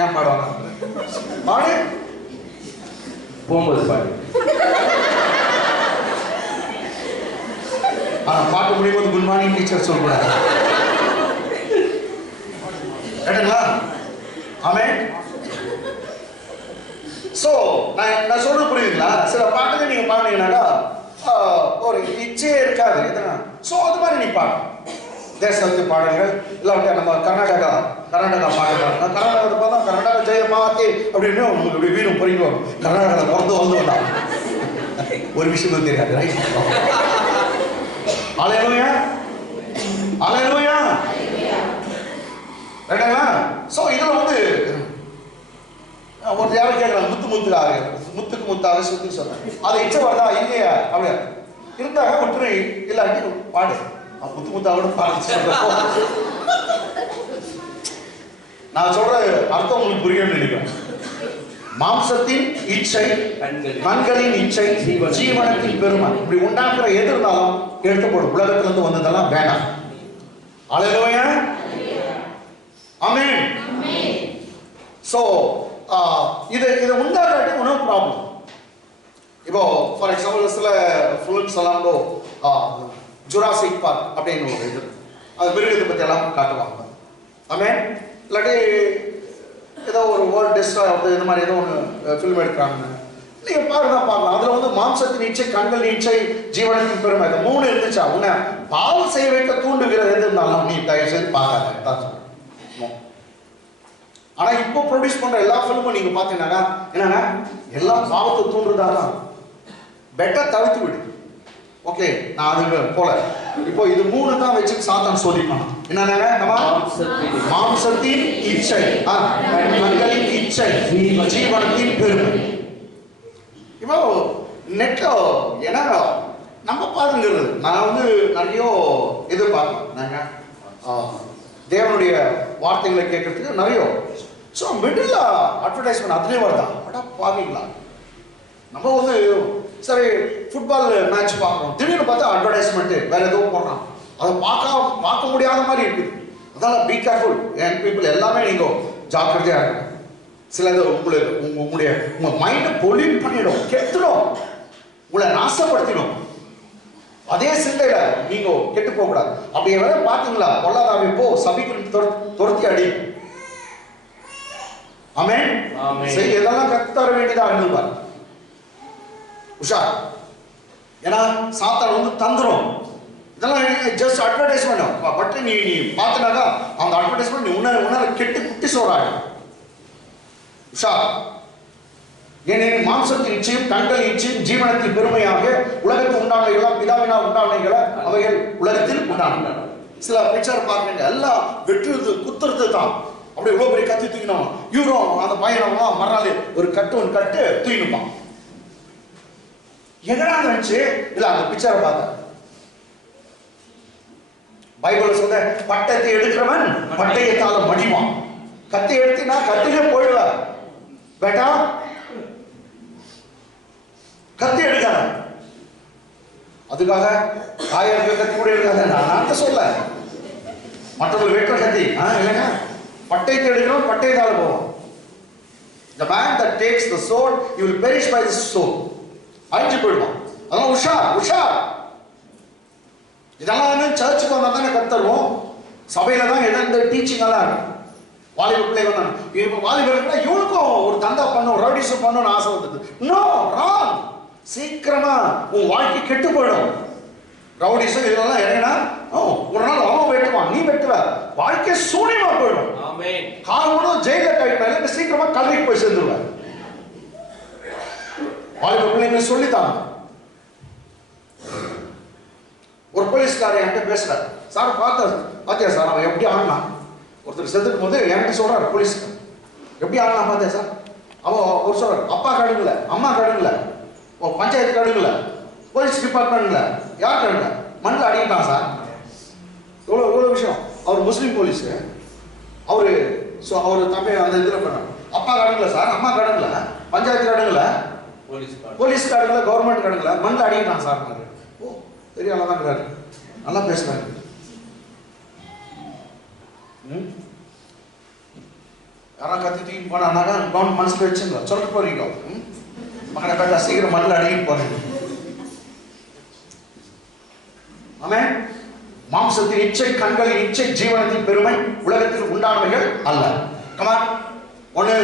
ஏன் பாடுவாங்க? பாடு போகும்போது பாடு. பாட்டு முடியும் போது குட் மார்னிங் டீச்சர் சொல்லக்கூடாது. கேட்டீங்களா? ஆமென். சோ நான் சொல்றது புரியுதுங்களா? சில பாட்டுகள் நீங்க பாடுனீங்கன்னாக்கா ஒரு இச்சையே இருக்காது. சோ அது மாதிரி நீ பாடு. தேசத்து பாடல்கள் இல்லாட்டி நம்ம கர்நாடகா பாடல்கள். கர்நாடகத்தை பார்த்தா கர்நாடக ஜெயமாத்தி அப்படின்னு உங்களுக்கு இப்படி வீடும் பொறிங்க வரும். கர்நாடகா பிறந்து வந்தா ஒரு விஷயம் தெரியாது. ரைட்? அல்லேலூயா, அல்லேலூயா. ரைட்டுங்களா? சோ இதுல ஒரு யாரும் கேட்கலாம், முத்துக்கு முத்தாக சுத்தி சொல்றேன். அது இச்சை வருதா இல்லையா? அப்படியா இருந்தாங்க ஒற்றுமை இல்லாட்டி பாடு. முத்து முத்தாவோட பாருங்க. நான் சொல்ற அர்த்தம் உங்களுக்கு புரியும்னு நினைக்கிறேன். மாம்சத்தின் இச்சை, கண்களின் இச்சை, ஜீவனத்தின் பெருமை, இப்படி உண்டாக்குற எது இருந்தாலும் எடுத்துப்படும். உலகத்துல இருந்து வந்ததெல்லாம் வேண்டாம். அல்லேலூயா, ஆமென். சோ இது உண்டாகாட்டி ஒன்றும் ப்ராப்ளம். இப்போ ஃபார் எக்ஸாம்பிள் சில ஃபிலிம்ஸ் எல்லாம் ஜுராசிக் பார்க் அப்படின்னு ஒரு இது, அது மிருகத்தை பற்றி எல்லாம் காட்டுவாங்க. ஆமென். இல்லாட்டி ஏதோ ஒரு வேர்ல்ட் டெஸ்டாக வந்து இந்த மாதிரி ஏதோ ஒன்று ஃபிலிம் எடுக்கிறாங்க, நீங்கள் பார்க்கலாம். அதில் வந்து மாம்சத்தின் இச்சை, கண்கள் இச்சை, ஜீவனத்தின் பெருமை, இந்த மூணு இருந்துச்சா உன்னை பாவம் செய்ய வைக்க தூண்டுகிற எது இருந்தாலும் நீ தயவு செய்து பார்க்காத தான் சொல்றேன். ஆனால் இப்போ ப்ரொடியூஸ் பண்ணுற எல்லா ஃபிலிமும் நீங்கள் பார்த்தீங்கன்னா என்னன்னா எல்லாம் பாவத்தை தூண்டுறதா. பெட்டர் தவிர்த்து விடு. ஓகே, நான் அதுக்கு போல. இப்போ இது மூணு தான் வச்சு சாத்தான் சோதிப்பான். என்னன்னா மாம்சத்தின் இச்சை, கண்களின் இச்சை, ஜீவனத்தின் பெருமை. இப்போ நெட்ல ஏன்னா நம்ம பாருங்கிறது நான் வந்து நிறைய எதிர்பார்ப்பேன். நாங்கள் தேவனுடைய வார்த்தைகளை கேட்கறதுக்கு நிறைய. ஸோ மிடில் அட்வர்டைஸ்மெண்ட் அதுலேயே வருதான். அடா பாவீங்களா, நம்ம வந்து சரி ஃபுட்பால் மேட்ச் பார்க்குறோம், திடீர்னு பார்த்தா அட்வர்டைஸ்மெண்ட்டு வேற ஏதோ போடுறான். அதை பார்க்க முடியாத மாதிரி இருக்குது. அதனால் பி கேர்ஃபுல் என் பீப்புள், எல்லாமே நீங்கள் ஜாக்கிரதையாக இருக்கணும். சிலது உங்கள் மைண்டை பொல்யூட் பண்ணிடும், கெடுத்துடும், உங்களை நாசப்படுத்திடும். அதே சிந்தையில் நீங்கள் கெட்டு போகக்கூடாது. அப்படியே வேற பார்த்தீங்களா, பொல்லாதாவே போ, சபிக்கு துரத்தி அடி. ஆமென். சரி, இதெல்லாம் கற்றுத்தர வேண்டியதாக இருந்துப்பார். உஷார். ஏன்னா சாத்தான் வந்து தந்துரும். இதெல்லாம் ஜஸ்ட் அட்வர்டைஸ்மெண்ட். பட் நீ பார்த்தனாக்கா அந்த அட்வர்டைஸ்மெண்ட் நீ உன்ன கெட்டு குட்டி சோறாங்க. உஷார். ஏனெனில் மாம்சத்தின் இச்சையும் கண்களின் இச்சையும் ஜீவனத்தின் பெருமையாக உலகத்தில் உண்டானவைகள் பிதாவினால் உண்டானவைகளை அவைகள் உலகத்தில் உண்டான. சில பிக்சர் பார்க்குறீங்க, எல்லாம் வெட்டுறது குத்துறது தான். அப்படி இவ்வளோ பெரிய கத்தி தூக்கினோம், இவரும் அந்த பையனவா மறுநாள் ஒரு கட்டு தூக்கினுப்பான். எங்கடா நினைச்சு இல்ல அந்த பிக்சரை பார்த்தேன். பைபிள் சொல்ற பட்டத்தை எடுக்கிறவன் பட்டயத்தால மடிவான். கத்தி எடுத்தினா கத்திலே போயிடுவ பேட்டா, கத்தி எடுக்காத. அதுக்காக ஆயிரம் கத்தி கூட எடுக்காத. நான் சொல்ல மற்றவர்கள் வெட்டுற கத்தி இல்லைங்க, பட்டயத்தை எடுக்கிறவன் பட்டயத்தால போவான். The man that takes the sword, he will perish by the sword. அழிஞ்சு போயிடுவான். அதெல்லாம் உஷார். இதெல்லாம் சர்ச்சுக்கு வந்தா தானே கத்துருவோம். சபையில தான் எந்த டீச்சிங் எல்லாம் இருக்கு. வாலிப பிள்ளை வந்தாங்க, இப்போ வாலிபர்கள் இவனுக்கும் ஒரு தந்தா பண்ணும், ரவுடிசம் பண்ணணும்னு ஆசை வந்தது. No, wrong. சீக்கிரமா உன் வாழ்க்கை கெட்டு போயிடும். ரவுடிசம் இதெல்லாம் என்னன்னா ஒரு நாள் அவன் வெட்டுவான், நீ வெட்டுவ, வாழ்க்கை சூனியமா போயிடும். காரணம் ஜெயில கைட்டு சீக்கிரமா கல்விக்கு போய் சேர்ந்துருவார். வாலிப பிள்ளைங்க சொல்லித்தாங்க. ஒரு போலீஸ்காரர் என்கிட்ட பேசுறாரு, சார் பாத்தியா சார் அவன் எப்படி ஆனா, ஒருத்தர் செத்துக்கும் போது என்கிட்ட சொல்றாரு போலீஸ்கார், எப்படி ஆனா பாத்தியா சார். அவன் ஒரு சொல்றாரு, அப்பா கடுங்கல, அம்மா கடுங்கல, பஞ்சாயத்து கடுங்கல, போலீஸ் டிபார்ட்மெண்ட்ல யார் கடுங்கல, மண்ணில் அடிக்கிட்டான் சார். எவ்வளோ விஷயம். அவர் முஸ்லீம் போலீஸ், அவர் தம்பி அந்த இதில் பண்ணார். அப்பா கடுங்கல சார், அம்மா கடுங்கல, பஞ்சாயத்து கடுங்கல, போலீஸ் கடுங்கல, கவர்மெண்ட் கடுங்கல, மண்ணில் அடிக்கிட்டான் சார். ஓ பெரிய ஆளா தான் இருக்கிறாரு, நல்லா பேசுறாரு. யாரா கத்திட்டு போனாங்க கவர்மெண்ட் மனசுல வச்சுங்க சொல்லிட்டு போறீங்க, மகனை கட்ட சீக்கிரம் மண்ணில் அடிக்கிட்டு போறீங்க. ஆமென். மாம்சத்தின் இச்சை, கண்களின் இச்சை, ஜீவனத்தின் பெருமை உலகத்தில் உண்டானவைகள் அல்ல. கமான். ஒன்னு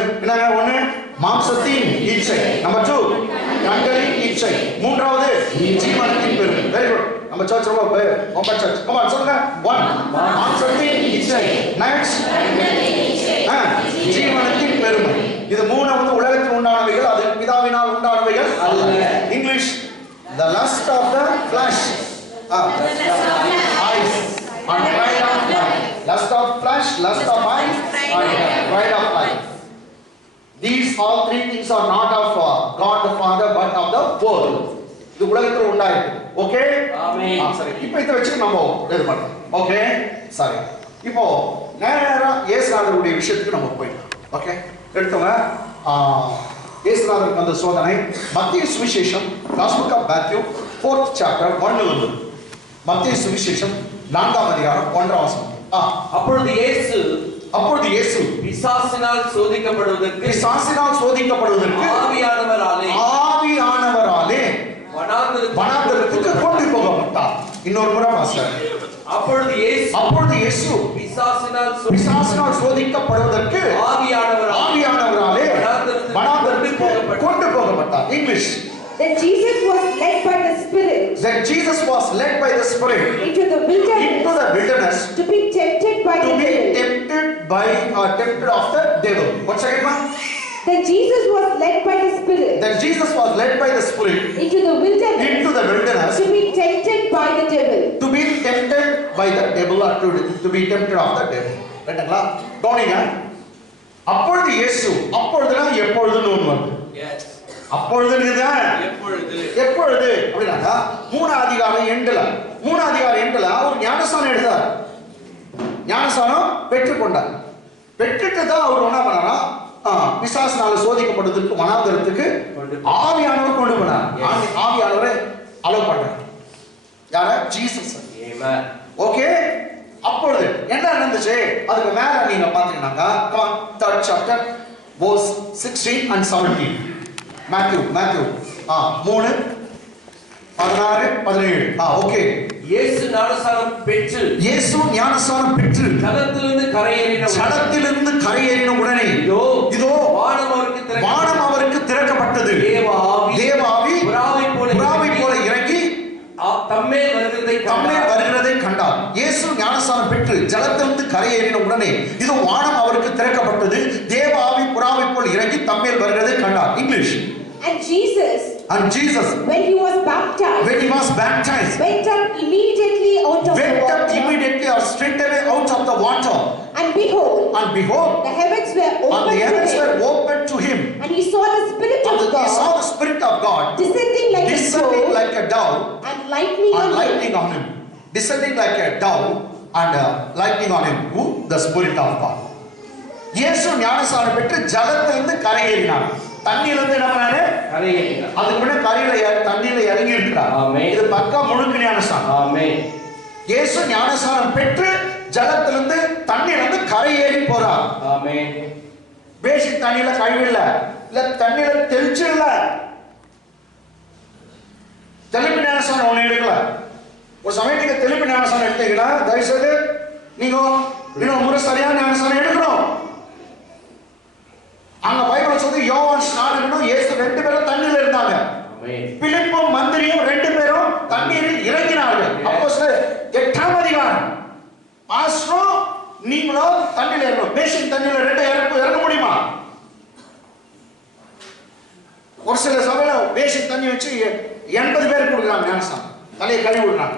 மாம்சத்தின் இச்சை. நம்பர் 2 கண்களின் இச்சை. மூன்றாவது ஜீவனத்தின் பெருமை. Very good. நம்ம சர்ச் ரொம்ப ஓபன் சர்ச். கமான் சொல்லுங்க. 1 மாம்சத்தின் இச்சை. நெக்ஸ்ட் ஜீவனத்தின் பெருமை. இது மூணு வந்து உலகத்தில் உண்டானவைகள், அது பிதாவினால் உண்டானவைகள் அல்ல. English the lust of the flesh, eyes and pride of life. Lust of flesh, lust of eyes and pride of life. These all three things are not of God the Father but of the world. இது உலகத்தில் உண்டாயிருக்கு. Okay ஆமென். சரி இப்போ இதை வச்சு நம்ம இது பண்ணலாம் okay சரி இப்போ நேரா இயேசுநாதருடைய விஷயத்துக்கு நம்ம போயிடலாம் ஓகே எடுத்தவங்க இயேசுநாதருக்கு அந்த சோதனை மத்திய சுவிசேஷம் காஸ்புக் ஆஃப் மேத்யூ 4th சாப்டர் 1 இருந்து மத்திய சுவிசேஷம் 4ஆம் அதிகாரம் 1ஆம் வசனம் அப்பொழுது இயேசு பிசாசினால் சோதிக்கப்படுவதற்கு ஆவியானவராலே வனாந்தரத்துக்கு கொண்டு போகப்பட்டார். இன்னொரு முறை பாஸ்டர். அப்பொழுது இயேசு பிசாசினால் சோதிக்கப்படுவதற்கு ஆவியானவராலே வனாந்தரத்துக்கு கொண்டு போகப்பட்டார். English. Then Jesus was led by the Spirit into the wilderness to be tempted by the devil. What's the second? Then Jesus was led by the Spirit into the wilderness to be tempted by the devil. To be tempted by the devil or to be tempted of the devil. ரைட்டுங்களா? கவனிங்க. அப்பொழுது இயேசு அப்பொழுதுனா எப்பொழுதுன்னு ஒன்று வருது. Yes. அப்பொழுதுங்குதா எப்பொழுது அப்படின்னா 3 அதிகாரம் எண்டுல அவர் ஞானஸ்நானம் எடுத்தார். ஞானஸ்நானம் பெற்றுக்கொண்டார். பெற்றுட்டு தான் அவர் என்ன பண்ணாரா பிசாசினால சோதிக்கப்படுவதற்கு வனாந்தரத்துக்கு ஆவியானவர் கொண்டு போனார். ஆவியானவரை அலோவ் பண்ணார். யார? ஜீசஸ். ஆமென். ஓகே அப்பொழுது என்ன நடந்துச்சு அதுக்கு மேல நீங்க பாத்தீங்கன்னாக்கா 3rd chapter verse 16 and 17 Matthew 3 16 17 okay இயேசு ஞானஸ்நானம் பெற்று ஜலத்திலிருந்து கரையேறின உடனே இதோ வானம் அவருக்கு திறக்கப்பட்டது. தேவ ஆவி புறாவை போல இறங்கி தம்மேல் வருகிறதை கண்டார். இயேசு ஞானஸ்நானம் பெற்று ஜலத்திலிருந்து கரையேறின உடனே இதோ வானம் அவருக்கு திறக்கப்பட்டது. தேவ ஆவி புறாவை போல இறங்கி தம்மேல் வருகிறதை கண்டார். English. And Jesus, when he was baptized, went up immediately out of straightaway out of the water. And behold, the heavens were opened to him. And he saw the Spirit of God descending like a dove and lightning on him. Descending like a dove and lightning on him. Who? The Spirit of God. இயேசு ஞானஸ்நானம் பெற்று ஜலத்திலிருந்து கரையேறினார். தண்ணியிலிருந்து என்ன பண்ணாரு? கரையேறினார். அதுக்கு முன்னாடி தண்ணியில இறங்கி இருக்கிறார். ஆமென். இது பக்கா முழுக்க ஞானஸ்நானம். ஆமென். இயேசு ஞானஸ்நானம் பெற்று ஜலத்திலிருந்து தண்ணியிலிருந்து கரையேறி போறார். ஆமென். பேசிக் தண்ணியில கழுவில்ல தண்ணியில தெளிச்சு இல்ல தெளிப்பு ஞானஸ்நானம் ஒண்ணு எடுக்கல. ஒரு சமயம் நீங்க தெளிப்பு ஞானஸ்நானம் எடுத்தீங்கன்னா தயவுசெய்து நீங்க இன்னும் முறை சரியான ஞானஸ்நானம் எடுக்கணும். அங்க பைபிள் சொல்லி யோவான் ஸ்நானனும் இயேசு 2 பேரும் தண்ணியில இருந்தாங்க. பிலிப்பும் மந்திரியும் 2 பேரும் தண்ணீரில் இறங்கினார்கள். அப்போஸ்தலர் 8ஆம் அதிகாரம். பாஸ்டர் நீங்களோ தண்ணியில இறங்கணும். பேசிக் தண்ணியில 2 இறங்க முடியுமா? ஒரு சில சபையில பேசிக் தண்ணி வச்சு 80 பேர் கொடுக்குறாங்க ஞானஸ்நானம். தலையை கழுவி விடுறாங்க.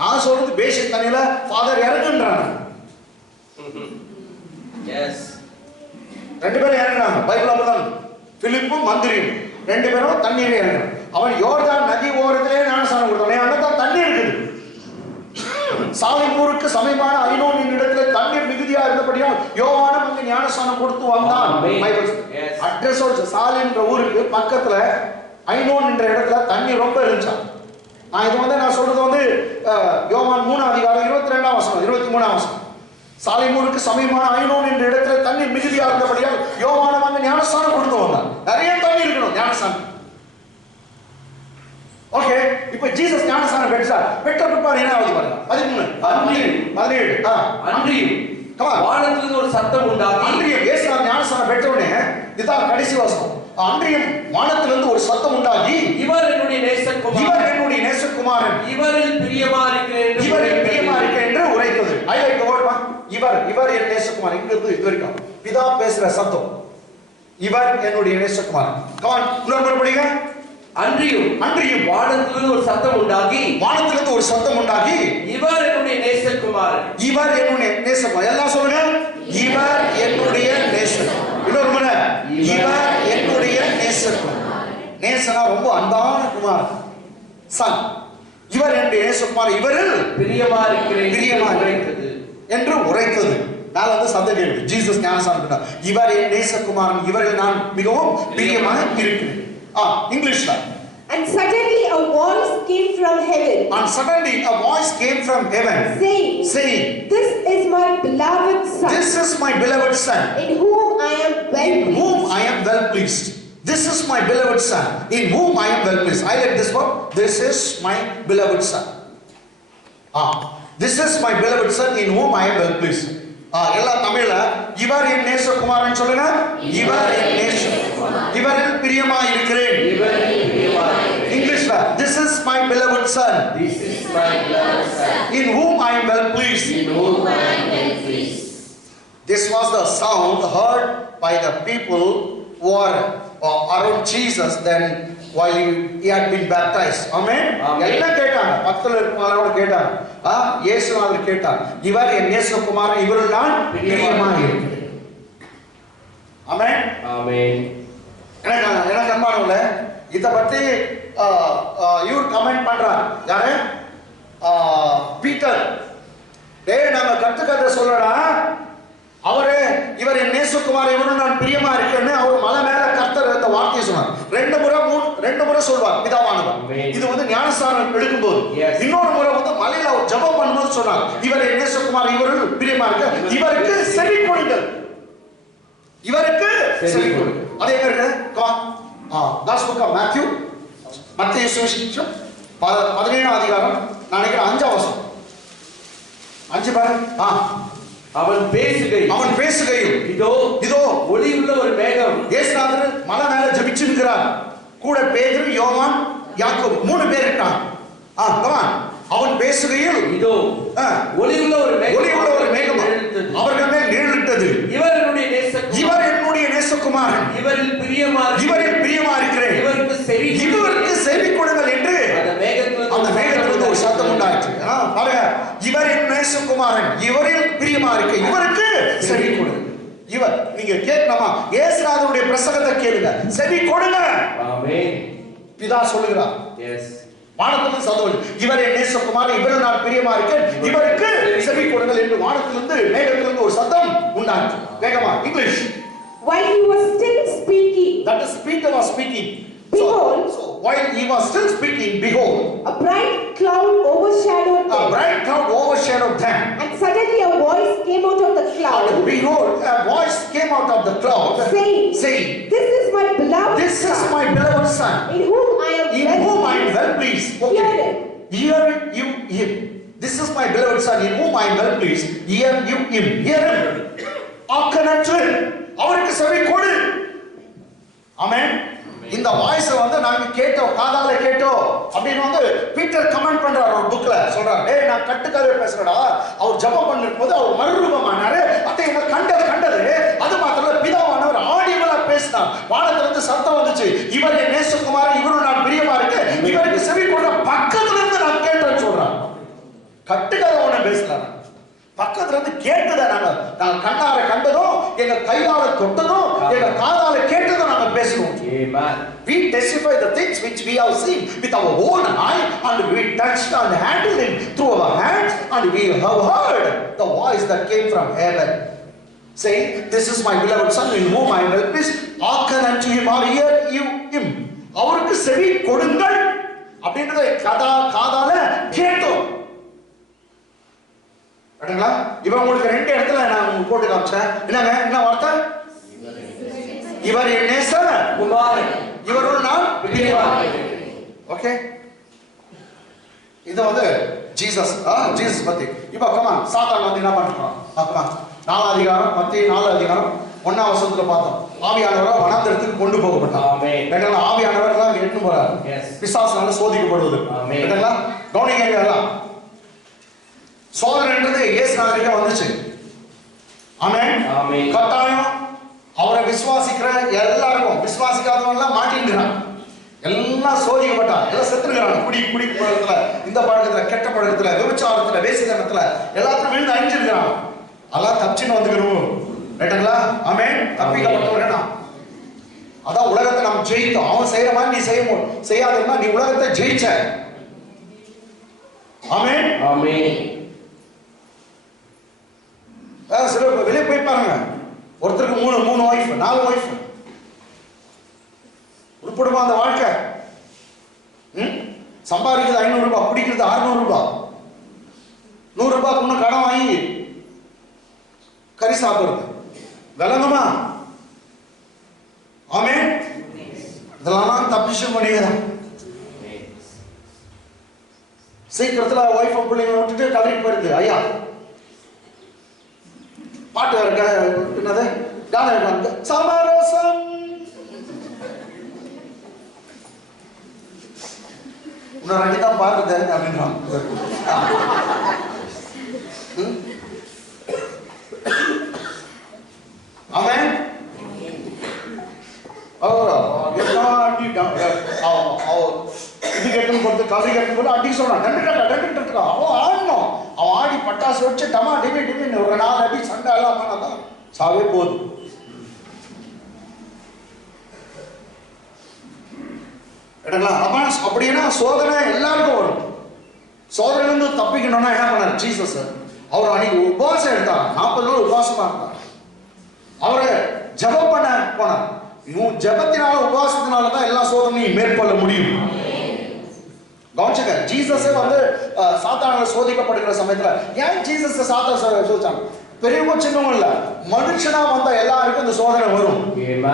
நான் சொல்றது பேசிக் தண்ணியில ஃபாதர் இறங்குன்றாங்க. எஸ் 2 பேரும் இறங்குறாங்க. பைபிள் அப்படிதான். பிலிப்பும் மந்திரியும் 2 பேரும் தண்ணீரே இறங்குறாங்க. அவன் யோர்தான் நதி ஓரத்திலே ஞானஸ்நானம் கொடுத்தான். அங்கதான் தண்ணி இருக்குது. சாலிமூருக்கு சமீபமான ஐனோன் இடத்துல தண்ணீர் மிகுதியா இருந்தபடியால் யோவானும் அங்க ஞானஸ்நானம் கொடுத்து வந்தான். அட்ரஸோட சாலின்ற ஊருக்கு பக்கத்துல ஐனோன் என்ற இடத்துல தண்ணி ரொம்ப இருந்துச்சான். நான் சொல்றது யோவான் 3ஆம் அதிகாரம் 22ஆம் வசனம் 23ஆம் வசனம். சாலிமூருக்கு சமீபமான ஐனோன் என்ற இடத்துல தண்ணீர் மிகுதியா இருந்தபடியால் யோவானும் அங்க ஞானஸ்நானம் கொடுத்து வந்தான். நிறைய தண்ணி இருக்கணும் ஞானஸ்நானம். ஓகே இப்போ ஜீசஸ் ஞானஸ்நானம் பெற்ற பிற்பாடு என்ன ஆகுது பாருங்க. 17 அன்றியும் வானத்திலிருந்து ஒரு சத்தம் உண்டாகி அன்றியும் இயேசு ஞானஸ்நானம் பெற்ற உடனே இதுதான் கடைசி வசனம். அன்றியும் வானத்திலிருந்து ஒரு சத்தம் உண்டாகி இவர் என்னுடைய நேசகுமாரன் இவரில் பிரியமா இருக்கிறேன் என்று உரைத்தது. ஐ லைக் தி வேர்ட் இவர் என் நேசகுமாரன். இங்க இருந்து இது வரைக்கும் பிதா பேசுற சத்தம். இவர் என்னுடைய நேசகுமாரன். கமான் இன்னொரு படிங்க. அன்றியும் வானத்திலிருந்து ஒரு சத்தம் உண்டாகி இவர் என்னுடைய நேசகுமாரன். எல்லாம் சொல்லுங்க. இவர் என்னுடைய நேசகுமாரன். இன்னொரு முறை இவர் என்னுடைய நேசகுமாரன். நேசனா ரொம்ப அன்பான குமாரன். சன் இவர் என்னுடைய நேசகுமாரன் இவரில் பிரியமா இருக்கிறேன் பிரியமா உரைத்தது என்று உரைத்தது. மேல வந்து சத்தம் கேள்வி. ஜீசஸ் ஞானஸ்நானம் இவர் என் நேசகுமாரன் இவரில் நான் மிகவும் பிரியமாக இருக்கிறேன். இங்கிலீஷ்ல And suddenly a voice came from heaven. And suddenly a voice came from heaven saying, This is my beloved son. This is my beloved son. In whom I am well In pleased. whom I am well pleased. This is my beloved son. In whom I am well pleased. I like this word. This is my beloved son. This is my beloved son in whom I am well pleased. எல்லா தமிழ்ல இவர் என் நேசகுமாரன் சொல்லுங்க. இவர் என் நேசகுமாரன் இவரில் பிரியமா இருக்கிறேன். இங்கிலீஷ்ல this is my beloved son. This is my beloved son. In whom I am well pleased. In whom I am well pleased. This was the sound heard by the people who are around Jesus then while he had been baptized. Amen. எல்லாம் கேட்டாங்க. பக்கத்துல இருக்கவங்களோட கேட்டாங்க. இயேசுநாதர் கேட்டார். இவர் என் நேசகுமாரன் இவரில் நான் பிரியமா இருக்கிறேன். ஆமென். ஆமென். எனக்கு அன்பானவர்களே இத பத்தி இவர் கமெண்ட் பண்றார். யாரு? பீட்டர். டேய் நாங்க கத்துக்கதை சொல்லடா. அவரே இவர் என் நேசகுமாரன் இவரில் நான் பிரியமா இருக்கேன்னு அவர் மலை மேல கர்த்தர் இந்த வார்த்தையை சொன்னார். ரெண்டு முறை சொல்வார் பிதாவானவர். இது வந்து ஞானஸ்நானம் எடுக்கும்போது. இன்னொரு முறை வந்து மலையில அவர் ஜெபம் பண்ணும்போது சொன்னார். இவர் என் நேசகுமாரன் இவரில் பிரியமா இருக்க இவருக்கு செவி கொடுங்கள். இவருக்கு செவி கொடுங்கள். அது எங்க இருக்கு? Gospel of Matthew மத்தேயு சுவிசேஷம் 17ஆம் அதிகாரம் நான் நினைக்கிறேன் 5ஆம் வசனம். 5 பாருங்க. அவன் பேசுகையில் இதோ ஒளியுள்ள ஒரு மேகம். இயேசுநாதர் மலை மேல ஜெபிச்சிருக்கிறார். கூட பேதுரு யோவான் யாக்கோபு 3 பேர் இருக்காங்க. அவன் பேசுகையில் இதோ ஒளியுள்ள ஒரு மேகம் அவர்கள் மேல் நிழலிட்டது. இவர் என்னுடைய நேசகுமாரன் இவரில் பிரியமா இருக்கிறேன். இவருக்கு செவி கொடுங்கள் என்று அந்த மேகத்திலிருந்து ஒரு சத்தம் உண்டாயிற்று. பாருங்க, இவர் என் நேசகுமாரன் இவரில் பிரியமா இருக்க இவருக்கு செவி கொடுங்கள். இவர் நீங்க கேட்கணுமா? இயேசுநாதருடைய பிரசங்கத்தை கேளுங்க, செவி கொடுங்க. ஆமென். பிதா சொல்லுகிறார். எஸ். வானத்திலிருந்து சத்தம், இவர் என் நேசகுமாரன் இவரில் நான் பிரியமா இருக்கேன் இவருக்கு செவி கொடுங்கள் என்று வானத்திலிருந்து மேகத்திலிருந்து ஒரு சத்தம் உண்டாயிற்று. வேகமா English. While he was still speaking, that is Peter was speaking. Behold, so while he was still speaking, behold, a bright cloud overshadowed them. And suddenly a voice came out of the cloud. And behold, a voice came out of the cloud, saying, This is my beloved son, in whom I am well pleased. Okay. Hear him. This is my beloved son, in whom I am well pleased. Hear him. Hear him. Hearken அவருக்கு செவி கொடு. ஆமென். இந்த voice வந்து நாங்க கேட்டோம், காதால கேட்டோம் அப்படின்னு வந்து பீட்டர் கமெண்ட் பண்றார் ஒரு புக்ல. சொல்றார், டேய் நான் கட்டுக்கதை பேசுறடா. அவர் ஜெபம் பண்ணும்போது அவர் மறுரூபமானாரு. அதை என்ன கண்டது. அது மாத்திரம் இல்ல, பிதாவானவர் ஆடியபிளா பேசினார். வானத்துல இருந்து சத்தம் வந்துச்சு, இவர் என் நேசகுமாரன் இவரும் நான் பிரியமா இருக்கு இவருக்கு செவி கொடு. பக்கத்துல இருந்து நான் கேட்டேன்னு சொல்றான். கட்டுக்கதை ஒண்ணு பேசலாம், பக்கத்துல இருந்து கேட்டதை நாங்க கண்ணார கண்டதும் எங்க கையால தொட்டதும் எங்க காதால கேட்டதும் நாங்க பேசுவோம். We testify the things which we have seen with our own eye, and we touched and handled it through our hands, and we have heard the voice that came from heaven saying, This is my beloved son in whom I am well pleased. Hearken unto him, or hear him. அவருக்கு செவி கொடுங்கள் அப்படின்றத காதால கேட்டோம். சரிங்களா? இவன் உங்களுக்கு 2 இடத்துல நான் உங்களுக்கு போட்டு காமிச்சேன். என்னங்க என்ன வார்த்தை? இவர் என் நேசகுமாரன் இவருள் நான் பிரியமா இருக்கிறேன். ஓகே, இது வந்து ஜீசஸ் பத்தி. இப்போ கமான் சாத்தான் வந்து என்ன பண்றான் பார்க்கலாம். 4 அதிகாரம் மத்திய 4 அதிகாரம் 1ஆம் வசனத்துல பார்த்தோம். ஆவியானவர் வனாந்தரத்துக்கு கொண்டு போகப்பட்டார். ஆமென். ஆவியானவர் தான் எட்டு போறார். பிசாசால சோதிக்கப்படுவது. ஆமென். கவனிங்க எல்லாம் சோதனைன்றது இயேசுநாதருக்கு வந்துச்சு. ஆமென். கட்டாயம் அவரை விசுவாசிக்கிற எல்லாருக்கும், விசுவாசிக்காதவங்க எல்லாம் மாட்டின்றான். எல்லாம் சோதிக்கப்பட்டான், எல்லாம் செத்துக்கிறாங்க. குடி பழக்கத்துல, இந்த பழக்கத்துல, கெட்ட பழக்கத்துல, விபச்சாரத்துல, வேசித்தனத்துல எல்லாத்தையும் விழுந்து அழிஞ்சிருக்கிறான். அதெல்லாம் தப்பிச்சுன்னு வந்துக்கணும். ரைட்டுங்களா? ஆமென். தப்பிக்கப்பட்டவர்கள் அதான் உலகத்தை நம்ம ஜெயித்தோம். அவன் செய்யற மாதிரி நீ செய்யாதுன்னா நீ உலகத்தை ஜெயிச்ச. ஆமென். ஆமென். சில வெளியே போய் பாருங்க, ஒருத்தருக்கு 3 ஒய்ஃப் 4 ஒய்ஃப். உருப்படுமா அந்த வாழ்க்கை? சம்பாதிக்கிறது 500 ரூபாய், பிடிக்கிறது 600 ரூபாய், 100 ரூபாய்க்கு இன்னும் கடன் வாங்கி கறி சாப்பிடுறது விளங்குமா? ஆமென். இதெல்லாம் தப்பிச்சு பண்ணிக்கிறோம். சீக்கிரத்துல ஒய்ஃப் பிள்ளைங்களை விட்டுட்டு கலரிக்கு போயிருது. ஐயா பாட்டு என்னது கானம் சமரசம் இன்னும் 2 தான் பாருது அப்படின்றான். ஆமென். இது கெட்டும் போது கவரி கட்டும் போது அடி சொல்றான். அவன் ஆடணும். அவன் ஆடி பட்டாசு வச்சு டமா டிமி டிமின்னு ஒரு 4 அடி சண்டை எல்லாம் பண்ணாதான் சாவே போகுது. அப்படின்னா சோதனை எல்லாருக்கும் வரும். சோதனை வந்து தப்பிக்கணும்னா என்ன பண்ணார் ஜீசஸ்? அவர் அன்னைக்கு உபவாசம் எடுத்தார். 40 நாள் உபவாசமா இருந்தார். அவரை ஜெபம் பண்ண போனார். ஜெபத்தினால உபவாசத்தினால தான் எல்லா சோதனையும் மேற்கொள்ள முடியும். கவனிச்சுங்க, ஜீசஸே வந்து சாத்தானால சோதிக்கப்படுகிற சமயத்துல ஏன் ஜீசஸ் சாத்தான் சோதிச்சாங்க? பெரியவங்க சின்னவங்க இல்ல, மனுஷனா வந்தா எல்லாருக்கும் இந்த சோதனை வரும்.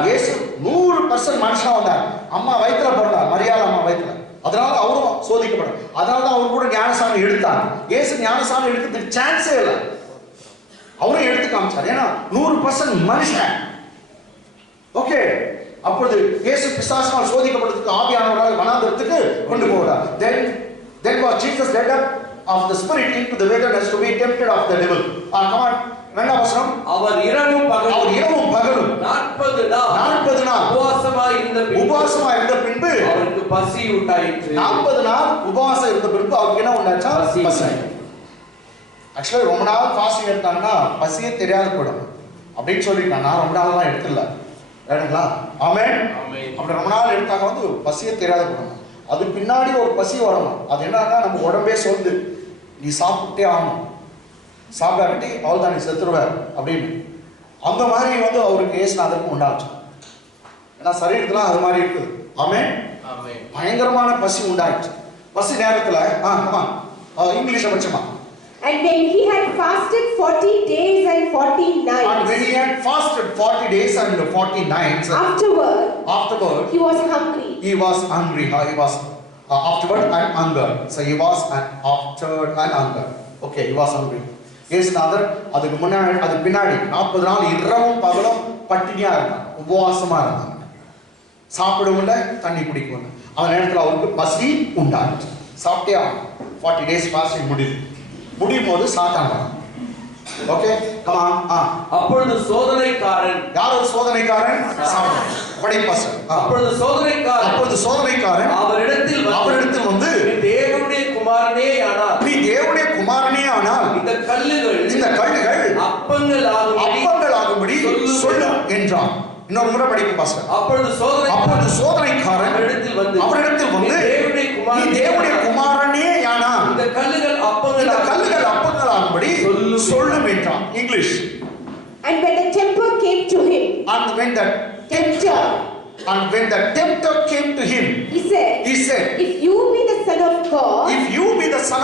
இயேசு 100% மனுஷனா வந்தார். அம்மா வயிற்றுல பிறந்தார், மரியாதை அம்மா வயிற்றுல. அதனால அவரும் சோதிக்கப்படும். அதனால தான் அவர் கூட ஞானசானம் எடுத்தார். இயேசு ஞானசானம் எடுக்கிறதுக்கு சான்ஸே இல்லை, அவரும் எடுத்து காமிச்சார். ஏன்னா 100% மனுஷன். ஓகே, அப்பொழுது இயேசு பிசாசினால் சோதிக்கப்படுறதுக்கு ஆவியானவரால் வனாந்தரத்துக்கு கொண்டு போகிறார். Then was Jesus led up of the spirit into the wilderness to be tempted of the devil. Come on, வேண்டாம் வசனம். அவர் இரவும் பகலும் 40 நாள் உபவாசமாய் இருந்த பின்பு அவருக்கு பசி உண்டாயிற்று. 40 நாள் உபவாசம் இருந்த பின்பு அவருக்கு என்ன உண்டாச்சா? பசி. ஆக்சுவலா ரொம்ப நாள் ஃபாஸ்டிங் எடுத்தாங்கன்னா பசியே தெரியாது போயிடும் அப்படின்னு சொல்லிட்டான். நான் ரொம்ப நாள்லாம் எடுத்துல வேணுங்களா? ஆமென். அப்படி ரொம்ப நாள் எடுத்தாங்க வந்து பசியே தெரியாத போடணும். அது பின்னாடி ஒரு பசி வரணும். அது என்னன்னா நம்ம உடம்பே சொல்லுது நீ சாப்பிட்டே ஆகணும், சாப்பிடாட்டி அவள் தான் நீ செத்துருவார் அப்படின்னு. அந்த மாதிரி வந்து அவருக்கு ஏசுநாதருக்கு உண்டாச்சு. ஏன்னா சரீரத்துல அது மாதிரி இருக்குது. ஆமென். பயங்கரமான பசி உண்டாயிடுச்சு. பசி நேரத்துல English பட்சமா And when he had fasted 40 days and 40 nights. And when he had fasted 40 days and 40 nights. Afterward. He was hungry. He was hungry. He was afterward and hunger. So he was afterward and hunger. Okay, he was hungry. ஏசுநாதர் அதுக்கு முன்னாடி அதுக்கு பின்னாடி 40 நாள் இரவும் பகலும் பட்டினியா இருந்தான், உபவாசமா இருந்தான். சாப்பிடவும் இல்லை, தண்ணி குடிக்கவும் இல்லை. அந்த நேரத்தில் அவருக்கு பசி உண்டாச்சு. சாப்பிட்டே ஆகும். 40 days fasting முடியும் போது சாத்தான். Okay, come on. அப்பொழுது சோதனைக்காரன், யார் ஒரு சோதனைக்காரன்? சாத்தான். படிப்பாஸ்டர். அப்பொழுது சோதனைக்காரன் அவரிடத்தில் வந்து நீ தேவனுடைய குமாரனே ஆனால் இந்த கல்லுகள் அப்பங்கள் ஆகும்படி சொல்லும் என்றான். இன்னொரு முறை படிக்க பாஸ்டர். அப்பொழுது சோதனைக்காரன் அவரிடத்தில் வந்து நீ தேவனுடைய குமாரனே ஆனால் இந்த கல்லுகள் அப்பங்கள் ஆகும்படி சொல்லும் என்றான். English. And when the tempter came to him. And when the tempter came to him, he said, if you be the son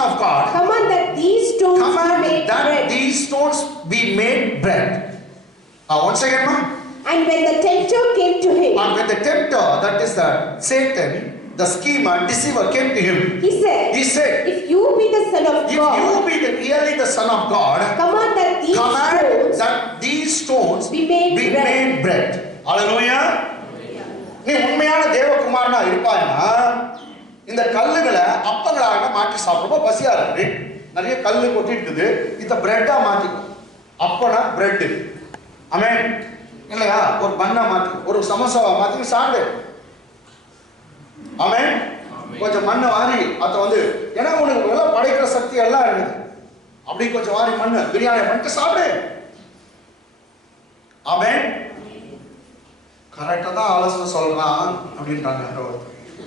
of God, command that these stones be made bread. Once again, ma'am. And when the tempter came to him, and when the tempter, that is the Satan, the schemer, deceiver, came to him, he said, if you be the son of God, if you be really the son of God, command that these stones be made bread. Hallelujah. நீ உண்மையான தேவகுமாரனா இருப்பாய்னா இந்த கல்லுகளை அப்பங்களாக மாற்றி சாப்பிடுறப்போ பசியா இருக்கு, நிறைய கல்லு கொட்டிட்டு இந்த பிரெட்டா மாற்றிக்கும். அப்பனா பிரெட். ஆமென். இல்லையா? ஒரு பண்ணா மாற்றி, ஒரு சமோசாவா மாற்றி சாப்பிடு. ஆமென். கொஞ்சம் மண்ணை வாரி அதை வந்து ஏன்னா உனக்கு எல்லாம் படைக்கிற சக்தி எல்லாம் இருக்குது. அப்படி கொஞ்சம் வாரி மண்ணு பிரியாணி பண்ணிட்டு சாப்பிடு. ஆமென். கரெக்டா தான் ஆலோசனை சொல்றான் அப்படின்றாங்க.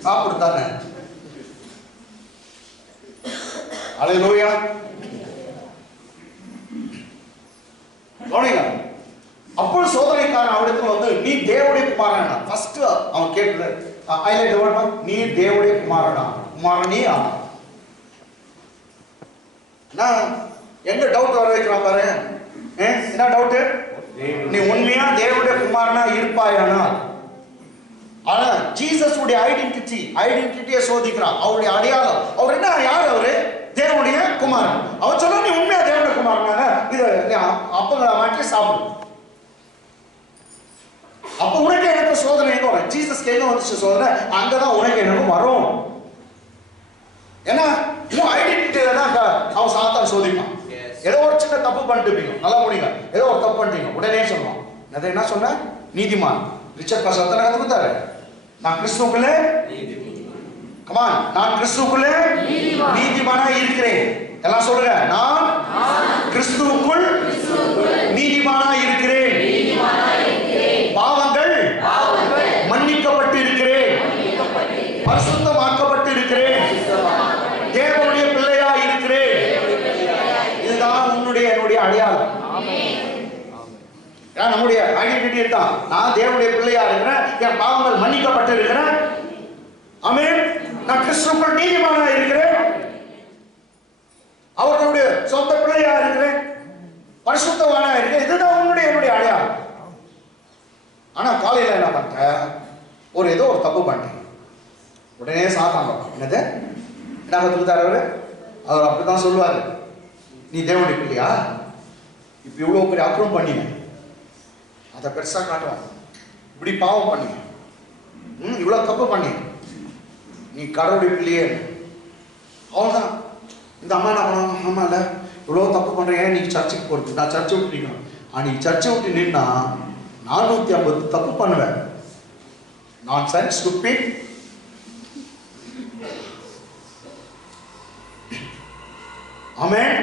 சாப்பிடுதானே? ஹalleluya. கவனிங்க. அப்போ சோதனைக்காரன் அவரிடத்துல வந்து நீ தேவனுடைய குமாரனா ஃபர்ஸ்ட் அவன் கேட்கல ஹைலைட் வேர்ட் நீ தேவனுடைய குமாரனா குமாரனியா நான் எங்க டவுட் வர வைக்கிறான் பாரு. என்ன டவுட்? நீ உண்மையா தேவனுடைய குமாரனா இருப்பாயானா? ஆனா ஜீசஸ் உடைய ஐடென்டிட்டியை சோதிக்கிறான். அவருடைய அடையாளம் அவர் என்ன யார்? அவரு தேவனுடைய குமாரன். அவன் சொல்ல நீ உண்மையா தேவனுடைய குமாரனாக இது அப்பங்களை மாற்றி சாப்பிடு. அப்ப உனக்கு எனக்கு சோதனை எங்க வரும்? ஜீசஸ் எங்க வந்துச்சு சோதனை? அங்கதான் உனக்கு எனக்கும் வரும். ஏன்னா உன் ஐடென்டிட்டியில தான் அவன் சாத்தான் சோதிப்பான். ஏதோ ஒரு சின்ன தப்பு பண்ணிட்டு நல்லா முடியுங்க, ஏதோ ஒரு தப்பு பண்ணிட்டீங்க உடனே சொல்லுவான். அதை என்ன சொன்ன? நீதிமான். ரிச்சர்ட் பாஸ்டர் அத்தனை கத்து கொடுத்தாரு. நான் கிறிஸ்துவுக்குள்ளே கமான், நான் கிறிஸ்துவுக்குள்ளே நீதிமானா இருக்கிறேன். எல்லாம் சொல்லுங்க, நான் கிறிஸ்துவுக்குள் நீதிமானா இருக்கிறேன். பாவங்கள் மன்னிக்கப்பட்டு இருக்கிறேன், பரிசுத்தமாக்கப்பட்டு இருக்கிறேன், தேவனுடைய பிள்ளையா இருக்கிறேன். இதுதான் உன்னுடைய என்னுடைய அடையாளம். நம்முடைய ஐடென்டிட்டி தான். நான் தேவனுடைய பிள்ளையா இருக்கிறேன், என் பாவங்கள் மன்னிக்கப்பட்டு இருக்கிறேன். ஆமென். நான் கிறிஸ்துவுக்குள் நீதிமானா இருக்கிறேன், அவர்களுடைய சொந்த பிள்ளையா இருக்கிறேன், பரிசுத்தவானா இருக்கிறேன். இதுதான் உன்னுடைய என்னுடைய அடையாளம். ஆனா காலையில என்ன பண்ணிட்டேன்? ஏதோ ஒரு தப்பு பண்ணிட்டேன். உடனே சாத்தாங்க என்னது என்ன கத்துக்கிட்டாரு அவரு? அவர் அப்படிதான் சொல்லுவாரு, நீ தேவனுடைய பிள்ளையா, இப்ப இவ்வளவு பெரிய அக்கிரமம் பண்ணின, அதை பெருசா காட்டுவான். இப்படி பாவம் பண்ணி இவ்வளவு தப்பு பண்ணி நீ கடவுளுடைய பிள்ளையே. அவன்தான் இந்த அம்மா என்ன பண்ணுவாங்க? அம்மா இல்ல இவ்வளவு தப்பு பண்றேன், நீ சர்ச்சுக்கு போறது, நான் சர்ச்சை விட்டு நிற்கணும். நீ சர்ச்சை விட்டு நின்னா 450 தப்பு பண்ணுவேன். நான் சென்ஸ் ஸ்டூபிட். ஆமென்.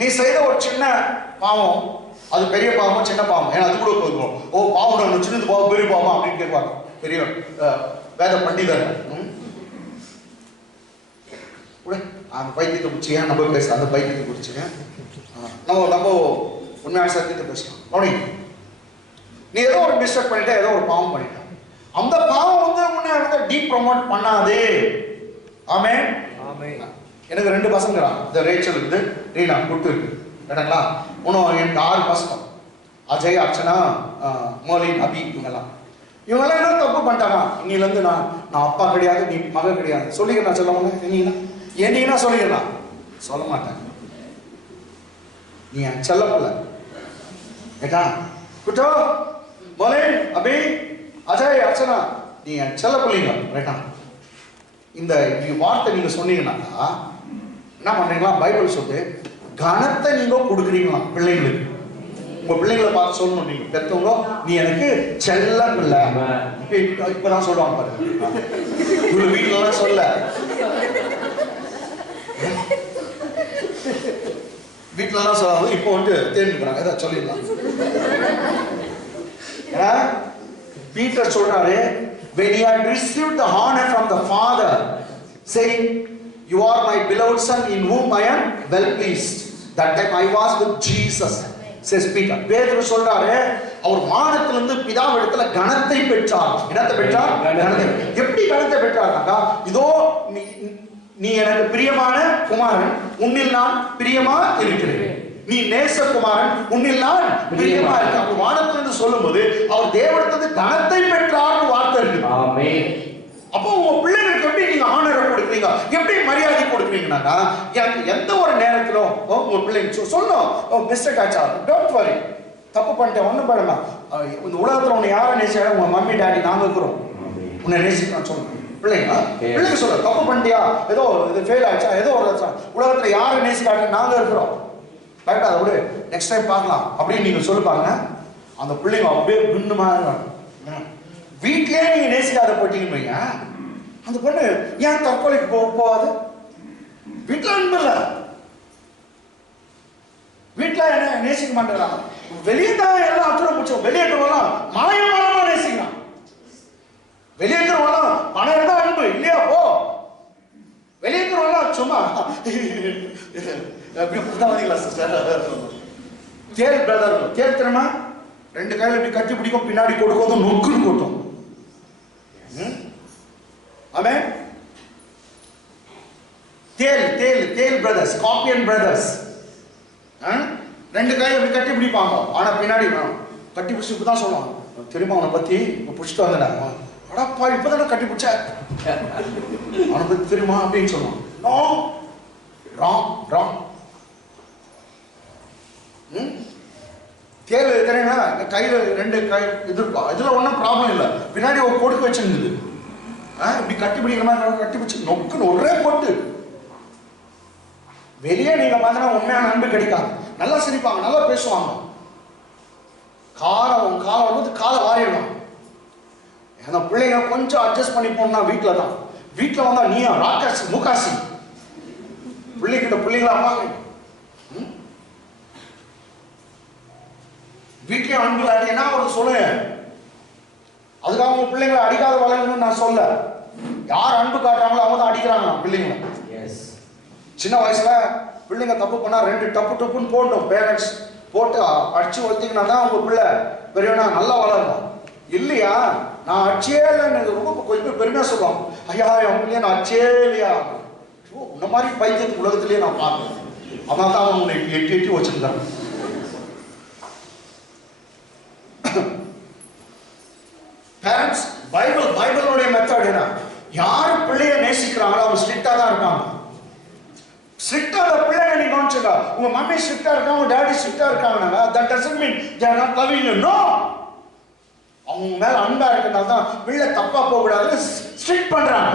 நீ செய்த ஒரு சின்ன பாவம், அது பெரிய பாவம் சின்ன பாவம், ஏன்னா அது கூட போதும். ஓ பாவம் சின்னது பாவம் பெரிய பாவம் அப்படின்னு கேட்பாங்க பெரிய வேத பண்டிதர். அந்த பைத்தியத்தை குடிச்சிங்க, நம்ம பேச அந்த பைத்தியத்தை குடிச்சிங்க, நம்ம உண்மையான சத்தியத்தை பேசலாம். கவனி, நீ ஏதோ ஒரு மிஸ்டேக் பண்ணிட்ட, ஏதோ ஒரு பாவம் பண்ணிட்ட, அந்த பாவம் வந்து உன்னை வந்து டீப் ப்ரமோட் பண்ணாதே. ஆமென். எனக்கு 2 பசங்க, இந்த ரேச்சல் இருக்குது, ரீனா குட்டு இருக்கு, கேட்டாங்களா? இன்னும் எனக்கு 6 பசங்க, அஜய், அர்ச்சனா, மோலின், அபி, இவங்கெல்லாம் என்ன தப்பு பண்ணிட்டாங்க. இன்னிலேருந்து நான் அப்பா கிடையாது, நீ மக கிடையாது சொல்லிக்கிறேன். சொல்ல முடியும் என்னீங்கன்னா சொல்லிக்கலாம், சொல்ல மாட்டேன். நீ என் செல்ல பிள்ளை. ஏட்டா குட்டோ, மோலின், அபி, அஜய், அர்ச்சனா, நீ என் செல்ல பிள்ளைங்க. ரைட்டா? இந்த வார்த்தை நீங்க சொன்னீங்கன்னாக்கா என்ன பண்றீங்களா? பைபிள் சொல்லு கனத்தை நீங்க கொடுக்குறீங்களா பிள்ளைங்களுக்கு. உங்க பிள்ளைங்களை பார்த்து சொல்லணும், நீங்க பெற்றவங்க நீ எனக்கு செல்ல பிள்ளை. இப்பதான் சொல்லுவாங்க பாருங்க, இவ்வளவு வீட்டுல எல்லாம் சொல்ல, வீட்டுல எல்லாம் சொல்லாது, இப்போ வந்து தேர்ந்துக்கிறாங்க, ஏதாவது சொல்லிடலாம். பீட்டர் சொல்றாரு, when he had received the honor from the Father, saying, "You are my beloved Son, in whom I am well pleased." That time I was with Jesus, says Peter. பேதுரு சொல்றாரு, அவர் வானத்திலிருந்து பிதாவிடத்துல கனத்தை பெற்றார். என்னத்தை பெற்றார்? கனத்தை. எப்படி கனத்தை பெற்றார்னாக்கா, இதோ நீ எனக்கு பிரியமான குமாரன், உன்னில் நான் பிரியமா இருக்கிறேன், நீ நேசகுமாரன், உன்னில் நான் பிரியமா இருக்கேன். அப்ப வானத்திலிருந்து சொல்லும்போது அவர் தேவனிடத்திலிருந்து கனத்தை பெற்றார்னு வார்த்தை இருக்கு. ஆமென். அப்போ உங்க பிள்ளைகளுக்கு எப்படி நீங்க ஆனரை கொடுக்குறீங்க, எப்படி மரியாதை கொடுக்குறீங்கன்னாக்கா, எந்த ஒரு நேரத்திலும் உங்க பிள்ளைங்க சொல்லணும், மிஸ்டேக் ஆச்சா, டோன்ட் வரி, தப்பு பண்ணிட்டேன், ஒன்றும் பண்ணல, இந்த உலகத்தில் உன்னை யாரை நேசிச்சா, உங்க மம்மி டாடி நாங்க இருக்கிறோம், உன்னை நேசிக்கிறோம் சொல்லணும். பிள்ளைங்க சொல்ல, தப்பு பண்ணிட்டியா, ஏதோ இது ஃபெயில் ஆயிடுச்சா, ஏதோ ஒரு உலகத்தில் யாரை நேசிக்காங்க, நாங்க இருக்கிறோம், கரெக்டா, அதை விட நெக்ஸ்ட் டைம் பார்க்கலாம் அப்படின்னு நீங்க சொல்லுப்பாங்க. அந்த பிள்ளைங்க அப்படியே பின்னுமா இருக்காங்க. வீட்லயே நீங்க நேசிக்காத போட்டீங்கன்னு வைங்க, அந்த பொண்ணு ஏன் தற்கொலைக்கு போகாது? வீட்டுல அன்பு இல்ல, வீட்டுல என்ன நேசிக்க மாட்டேங்கிறாங்க, வெளியே தான் எல்லாம் அத்துற முடிச்சோம், வெளியேற்றவெல்லாம் மாயமானமா நேசிக்கிறான், வெளியேற்றவெல்லாம் பணம் இருந்தா அன்பு, சும்மா புரியுதா சிஸ்டர்? தேல் பிரதர், தேல் தெரியுமா? ரெண்டு கையில இப்படி கட்டி பிடிக்கும், பின்னாடி கொடுக்கும், நொக்குன்னு கொட்டும். ஆமென். தேல் தேல் தேல் பிரதர்ஸ், ஸ்கார்பியன் பிரதர்ஸ். ரெண்டு கையில இப்படி கட்டி பிடிப்பாங்க, ஆனா பின்னாடி கட்டி பிடிச்சி இப்பதான் சொல்லுவாங்க, தெரியுமா அவனை பத்தி பிடிச்சிட்டு வந்தேன், அடப்பா இப்பதானே கட்டி பிடிச்ச, அவனை பத்தி தெரியுமா அப்படின்னு சொல்லுவான். No, wrong wrong. தேல் தெரியுங்களா? கையில ரெண்டு கை இது இருக்கும், இதுல ஒன்றும் ப்ராப்ளம் இல்லை. பின்னாடி ஒரு கொடுக்க வச்சிருந்தது, இப்படி கட்டி பிடிக்கிற மாதிரி கட்டி பிடிச்சி நொக்குன்னு ஒரே போட்டு. வெளியே நீங்க பார்த்தா உண்மையான அன்பு கிடைக்காது. நல்லா சிரிப்பாங்க, நல்லா பேசுவாங்க, காலம் வந்து காலை வாரிடுவாங்க. ஏன்னா பிள்ளைங்க கொஞ்சம் அட்ஜஸ்ட் பண்ணி போனா வீட்டுல தான். வீட்டுல வந்தா நீயா ராக்காசி முகாசி பிள்ளைங்களா பாங்க. வீட்லயே அன்பு என்ன ஒரு சொல்லுங்க. அதுக்காக உங்க பிள்ளைங்களை அடிக்காத வளரணும்னு நான் சொல்ல. யார் அன்பு காட்டுறாங்களோ அவங்க தான் அடிக்கிறாங்க பிள்ளைங்களை. சின்ன வயசுல பிள்ளைங்க தப்பு பண்ணா ரெண்டு டப்புன்னு போட்டோம். பேரண்ட்ஸ் போட்டு அடிச்சு வளர்த்தீங்கன்னா தான் உங்க பிள்ளை பெரியவனா நல்லா வளரணும். இல்லையா நான் அடிச்சே இல்லைன்னு ரொம்ப கொஞ்சம் பெருமையா சொல்லுவாங்க. ஐயா என் பிள்ளைய நான் அடிச்சே இல்லையா, இந்த மாதிரி பைத்தியத்து உலகத்திலேயே நான் பார்த்தேன். அதனால தான் அவங்க எட்டி எட்டி வச்சிருந்தாங்க. பேரண்ட்ஸ் பைபிளோடைய மெத்தட் என்ன? யாரு பிள்ளைய நேசிக்கிறாங்களோ அவங்க ஸ்ட்ரிக்டா தான் இருக்காங்க. ஸ்ட்ரிக்டா அந்த பிள்ளைங்க நீங்க கவனிச்சுங்க. உங்க மம்மி ஸ்ட்ரிக்டா இருக்காங்க, உங்க டாடி ஸ்ட்ரிக்டா இருக்காங்கன்னா that doesn't mean they are not loving you. No, அவங்க மேல அன்பா இருக்கனால தான் பிள்ளை தப்பா போக கூடாது ஸ்ட்ரிக்ட் பண்றாங்க.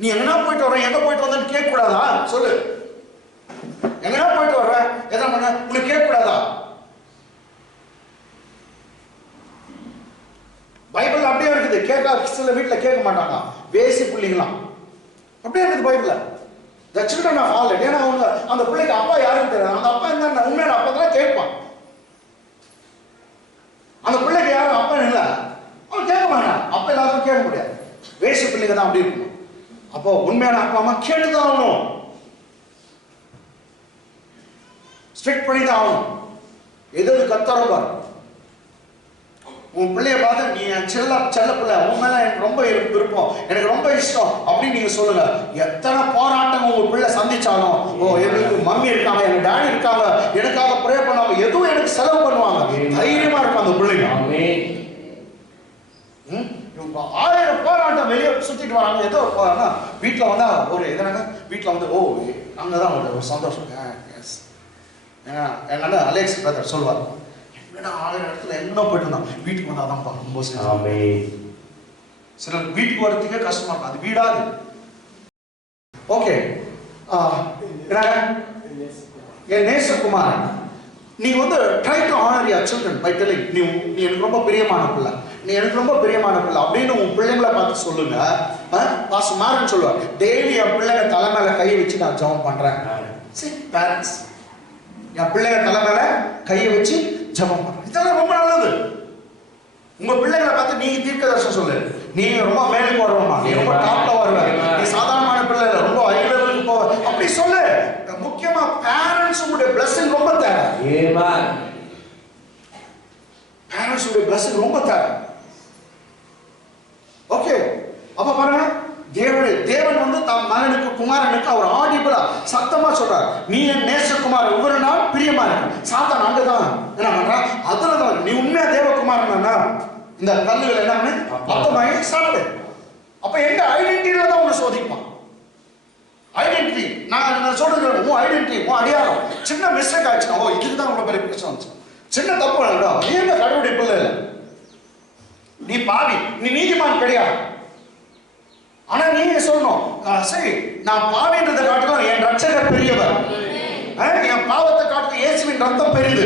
நீ எங்கனா போயிட்டு வர, எங்க போயிட்டு வந்தன்னு கேட்க கூடாதா? சொல்லு, எங்கனா போயிட்டு வர எதை பண்ண உனக்கு கேட்க கூடாதா? பைபிள் அப்படியே இருக்குது. கேட்க சில வீட்டுல கேட்க மாட்டாங்க, வேசி பிள்ளைங்களாம் அப்படியே இருக்குது பைபிள்ல. The children of all, ஏன்னா அவங்க அந்த பிள்ளைக்கு அப்பா யாருன்னு தெரியாது. அந்த அப்பா என்ன உண்மையான அப்பா தான் கேட்பான். அந்த பிள்ளைக்கு யாரும் அப்பா இல்லை, அவன் கேட்க மாட்டான். அப்பா எல்லாரும் கேட்க முடியாது. வேசி பிள்ளைங்க தான் அப்படி இருக்கணும். அப்போ உண்மையான அப்பா அம்மா கேட்டுதான் ஆகணும், ஸ்ட்ரிக்ட் பண்ணி தான் ஆகணும். எது கத்தரோ பாரு. உன் பிள்ளைய பார்த்து நீ செல்ல பிள்ளை, உன் மேல எனக்கு ரொம்ப விருப்பம், எனக்கு ரொம்ப இஷ்டம் அப்படின்னு நீங்க சொல்லுங்க. எத்தனை போராட்டம் உங்க பிள்ளை சந்திச்சாலும், ஓ எங்களுக்கு மம்மி இருக்காங்க, எங்க டாடி இருக்காங்க, எனக்காக ப்ரே பண்ணுவாங்க, எதுவும் எனக்கு செலவு பண்ணுவாங்க, தைரியமா இருக்கும் அந்த பிள்ளைங்க. ஆயிரம் போராட்டம் வெளியே சுத்திட்டு வராங்க, ஏதோ வீட்டுல வந்தா ஒரு எதனா வீட்டுல வந்து ஓ அங்கதான் ஒரு சந்தோஷம். எங்க அலெக்ஸ் பிரதர் சொல்லுவார், ஆயிரம் இடத்துல எங்க போயிட்டு இருந்தான், வீட்டுக்கு வந்தாதான் ரொம்ப சில வீட்டுக்கு வரதுக்கே கஷ்டமா இருக்கும். அது வீடாது. ஓகே, என் நேசகுமார், நீ வந்து try to honour your children by telling நீ எனக்கு ரொம்ப பிரியமான பிள்ளை, நீ எனக்கு ரொம்ப பிரியமான பிள்ளை அப்படின்னு உன் பிள்ளைங்களை பார்த்து சொல்லுங்க. பாஸ் மாறன்னு சொல்லுவார், டெய்லி என் பிள்ளைங்க தலை மேல கையை வச்சு நான் ஜெபம் பண்றேன். பேரண்ட்ஸ் என் பிள்ளைங்க தலை மேல கையை வச்சு ஜெபம் பண்றேன். இதெல்லாம் ரொம்ப நல்லது. உங்க பிள்ளைகளை பார்த்து நீங்க தீர்க்கதரிசனம் சொல்லு, நீ ரொம்ப மேலுக்கு வருவமா, நீ ரொம்ப டாப்ல வருவ, நீ சாதாரணமான பிள்ளை இல்லை, ரொம்ப ஹை லெவலுக்கு போவ, அப்படி சொல்லு. முக்கியமா பேரண்ட்ஸ் உடைய பிளஸிங் ரொம்ப தேவை. பேரண்ட்ஸ் உடைய பிளஸிங் ரொம்ப தேவை. ஓகே, அப்ப பாருங்க, தேவன் வந்து தம் மகனுக்கு குமாரனுக்கு அவர் ஆடிபிளா சத்தமா சொல்றார், நீ என் நேசகுமார், ஒவ்வொரு நாள் பிரியமா இருக்கு. சாத்தான் அங்கதான் என்ன பண்றான், அதுலதான் நீ உண்மையா தேவகுமாரன், இந்த கல்லுகள் எல்லாமே மொத்தமாகி சாப்பிடு. அப்ப எங்க ஐடென்டிட்டியில தான் உன்னை சோதிப்பான். ஐடென்டிட்டி நான் சொல்றது உன் ஐடென்டிட்டி, உன் அடையாளம். சின்ன மிஸ்டேக் ஆச்சுன்னா, ஓ இதுக்கு தான் உங்களை பெரிய பிரச்சனை வந்துச்சு, சின்ன தப்பு வேண்டாம், நீ எங்க கடவுளுடைய பிள்ளை இல்லை, நீ பாவி, நீ நீதிமான் கிடையாது. ஆனா நீங்க சொல்லணும், சரி நான் பாவின்றதை காட்டிலும் என் ரட்சகர் பெரியவர், என் பாவத்தை காட்டிலும் இயேசுவின் ரத்தம் பெரியது.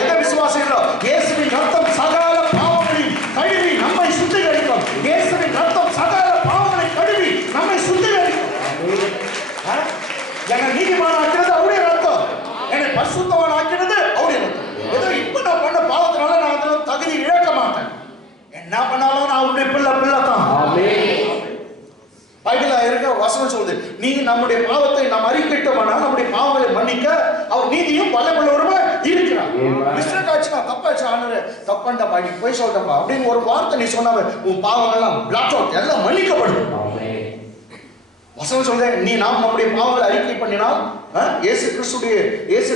எதை விசுவாசிகளோ இயேசுவின் ரத்தம் சகல பாவங்களையும் கழுவி நம்மை சுத்திகரிக்கும். இயேசுவின் ரத்தம் சகல பாவங்களை கழுவி நம்மை சுத்திகரிக்கும். என்னை நீதிமான் ஆக்கிறது அவருடைய ரத்தம், என்னை பரிசுத்தவான் ஆக்கிறது அவருடைய ரத்தம். ஏதோ இப்ப நான் பண்ண பாவத்தினால நான் அதுல தகுதி இழக்க மாட்டேன். என்ன பண்ணாலும் நான் அவருடைய பிள்ளை தான். நீ நம்முடைய பாவத்தை நாம் அறிக்கையிட்டோமானால் நம்முடைய பாவங்களை மன்னிக்க அவர் நீதியும் வல்லமையுள்ளவருமா இருக்கிறார். மிஸ்டேக் ஆச்சுனா தப்பாச்சு ஆண்டவரே தப்பண்டா பாடி போய் சொல்றப்பா அப்படின்னு ஒரு வார்த்தை நீ சொன்னாவே உன் பாவங்கள்லாம் பிளாக் அவுட் எல்லாம் மன்னிக்கப்படுது. வசனம் சொல்றேன், நீ நாம் நம்முடைய பாவங்களை அறிக்கை பண்ணினால் இயேசு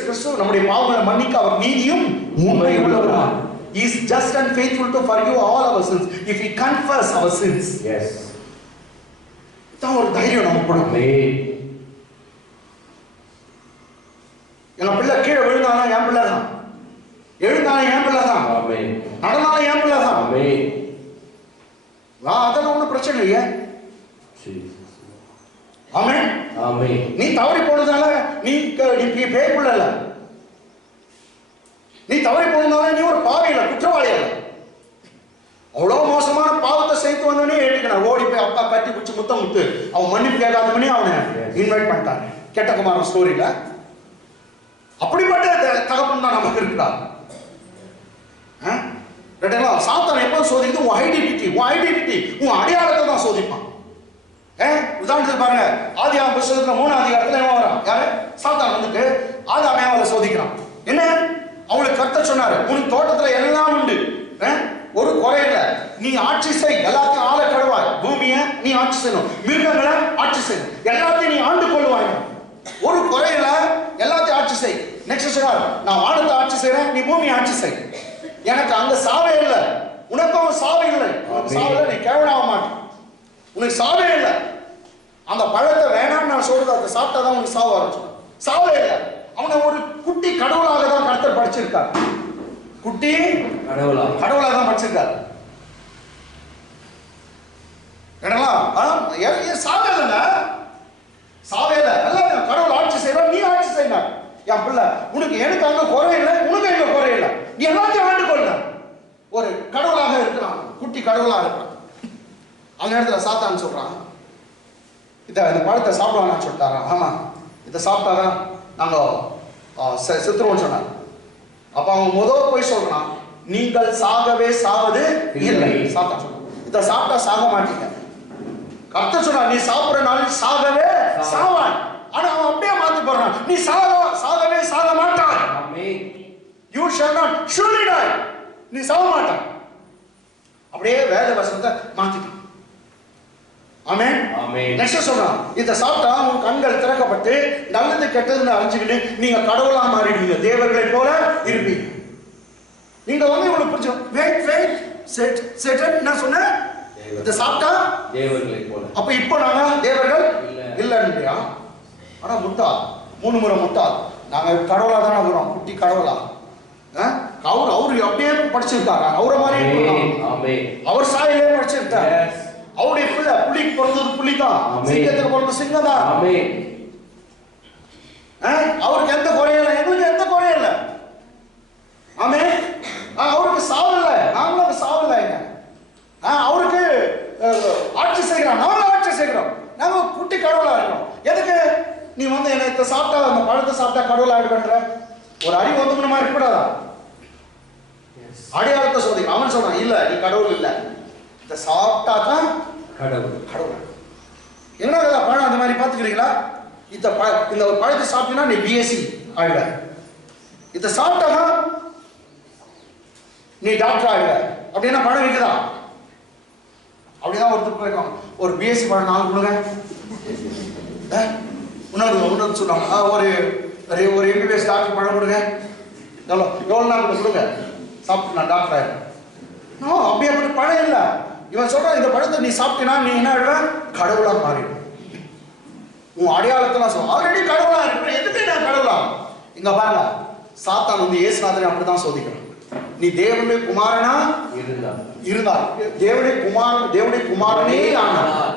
கிறிஸ்து நம்முடைய பாவங்களை மன்னிக்க அவர் நீதியும் உண்மை உள்ளவரா. He is just and faithful to forgive all our sins if we confess our sins. Yes. தான் ஒரு தைரியம் நமக்கு கொடுக்கும். எங்க பிள்ளை கீழே விழுந்தானா என் பிள்ளை தான், எழுந்தானா என் பிள்ளை தான், நடந்தாலும் என் பிள்ளை தான். அதெல்லாம் ஒன்றும் பிரச்சனை இல்லையே. ஆமென். நீ தவறி போனதால நீ பேய் பிள்ளை இல்ல, நீ தவறி போனதால நீ ஒரு பாவி இல்ல, குற்றவாளி இல்ல. அவ்வளவு மோசமான பாவத்தை செய்து வந்தவனே ஏற்றுக்கணும். ஓடி போய் அப்பா கட்டி பிடிச்சி முத்தம் முத்து அவன் மன்னிப்பு கேட்காதவனே அவனை இன்வைட் பண்ணிட்டாங்க. கெட்ட குமாரன் ஸ்டோரியில அப்படிப்பட்ட தகப்பன் தான் நமக்கு இருக்கிறார். சாத்தான் எப்போ சோதிக்குது? உன் ஐடென்டிட்டி உன் அடையாளத்தை தான் சோதிப்பான். உதாரணத்துக்கு பாருங்க, ஆதியாகம புத்தகத்துல 3ஆம் அதிகாரத்துல என்ன வரான்? யாரு? சாத்தான் வந்துட்டு ஆதாம் ஏவாளை சோதிக்கிறான். என்ன? அவங்களுக்கு கர்த்தர் சொன்னாரு, உன் தோட்டத்துல எல்லாம் உண்டு, ஒரு குறை இல்ல, நீ ஆட்சி செய், எல்லாத்தையும் ஆள கடவாய், பூமியை நீ ஆட்சி செய்யணும், மிருகங்களை ஆட்சி செய்யணும், எல்லாத்தையும் நீ ஆண்டு கொள்வாய், ஒரு குறையில எல்லாத்தையும் ஆட்சி செய். நெக்ஸ்ட் சொன்னார், நான் வானத்தை ஆட்சி செய்யறேன், நீ பூமியை ஆட்சி செய். எனக்கு அங்க சாவே இல்லை, உனக்கும் சாவே இல்லை, உனக்கு சாவே நீ கேவலாக மாட்டேன், உனக்கு சாவே இல்லை. அந்த பழத்தை வேணாம்னு நான் சொல்றது, அதை சாப்பிட்டாதான் உனக்கு சாவு ஆரம்பிச்சு. சாவே இல்லை. அவனை ஒரு குட்டி கடவுளாக தான் கர்த்தர் படிச்சிருக்கார். குட்டி கடவுளாக தான் படிச்சிருக்காரு. சாவே இல்லைங்க, சாவே இல்லை, எல்லாம் கடவுள் ஆட்சி செய்யறோம், நீ ஆட்சி செய்யணும். என் பிள்ளை உனக்கு எனக்கு அங்க குறை இல்லை, உனக்கு எங்க குறை இல்லை, நீ எல்லாத்தையும் ஆண்டு கொள்ள ஒரு கடவுளாக இருக்கிறான், குட்டி கடவுளாக இருக்கிறான். அந்த நேரத்தில் சாத்தான் சொல்றான், இந்த பழத்தை சாப்பிடலாம் சொல்லிட்டாரா? ஆமா, இதை சாப்பிட்டாதான் நாங்க செத்துருவோம்னு சொன்னார். அப்ப அவன் முதல் போய் சொல்றான், நீங்கள் சாகவே சாவது இல்லை. சாத்தான் சொல்றான், இதை சாப்பிட்டா சாக மாட்டீங்க. கர்த்தர் சொல்றான், நீ சாப்பிடுற நாள் சாகவே சாவாய். ஆனா அவன் அப்படியே மாத்தி போடுறான், நீ சாகவே சாக மாட்டாய். You shall not surely die. நீ சாக மாட்டாய். அப்படியே வேத வசனத்தை மாத்திட்டான். ஆமென். நெக்ஸ்ட் சொல்றான், இத சாப்பிட்டா உங்க கண்கள் திறக்கப்பட்டு நல்லது கெட்டதுன்னு அறிஞ்சுக்கிட்டு நீங்க கடவுளா மாறிடுவீங்க, தேவர்களை போல இருப்பீங்க. நீங்க உங்களுக்கு புரிஞ்சு சேட்டன் என்ன சொன்ன? இத சாப்பிட்டா தேவர்களை போல. அப்ப இப்போ நாங்க தேவர்கள் இல்லையா? ஆனா முட்டாள், 3 முறை முட்டாள். நாங்க கடவுளா தானே இருக்கிறோம், குட்டி கடவுளா. அவரு அப்படியே படிச்சிருக்காங்க, அவரை மாதிரி அவர் சாயிலே படிச்சிருக்காரு. அவருடைய பிள்ளை புலிக்கு பிறந்தது புலி தான், சிங்கத்துக்கு பிறந்தது சிங்கம் தான். அவருக்கு எந்த குறையில, எங்களுக்கு எந்த குறையில. ஆமே, அவருக்கு சாவு இல்லை, நாங்களும் சாவு இல்லை. அவருக்கு ஆட்சி செய்கிறோம், நாங்களும் ஆட்சி செய்கிறோம். நாங்க குட்டி கடவுளா இருக்கோம். எதுக்கு நீ என்னை சாப்பிட்டா, அந்த பழத்தை சாப்பிட்டா கடவுள் ஆயிடுவேன்ற ஒரு அறிவு வந்து மாதிரி இருக்கக்கூடாதா? அடையாளத்தை சோதிக்க அவன் சொல்றான், இல்ல நீ கடவுள் இல்ல, இதை சாப்பிட்டா தான் கடவுள். என்ன பழம் அந்த மாதிரி பாத்துக்கிறீங்களா? இந்த பழத்தை சாப்பிட்டீங்கன்னா நீ பிஎஸ்சி ஆயிடுவ, இதை சாப்பிட்டா நீ டாக்டர் ஆயிடுவ. அப்படின்னா பழம் இருக்குதா? அப்படிதான் ஒருத்தர் போயிருக்காங்க, ஒரு பிஎஸ்சி பழம் நாங்கள் கொடுங்க, இன்னொரு சொல்லுவாங்க, ஒரு எம்பிபிஎஸ் டாக்டர் பழம் கொடுங்க, எவ்வளோ நாள் கொடுங்க, சாப்பிட்டு நான் டாக்டர் ஆயிடுவேன். அப்படி அப்படி பழம் இல்லை. இவன் சொல்றான், இந்த பழத்தை நீ சாப்பிட்டீனா நீ என்ன ஆயிடுவ? கடவுளா மாறிடும். உன் அடையாளத்தெல்லாம் சொல்ல ஆல்ரெடி கடவுளா இருக்க, எதுக்கு நான் கடவுளா? இங்க பாருங்க, சாத்தான் இயேசுநாதனை அப்படிதான் சோதிக்கிறான். நீ தேவனுடைய குமாரனா இருந்தால், தேவனுடைய குமாரனே ஆனால்,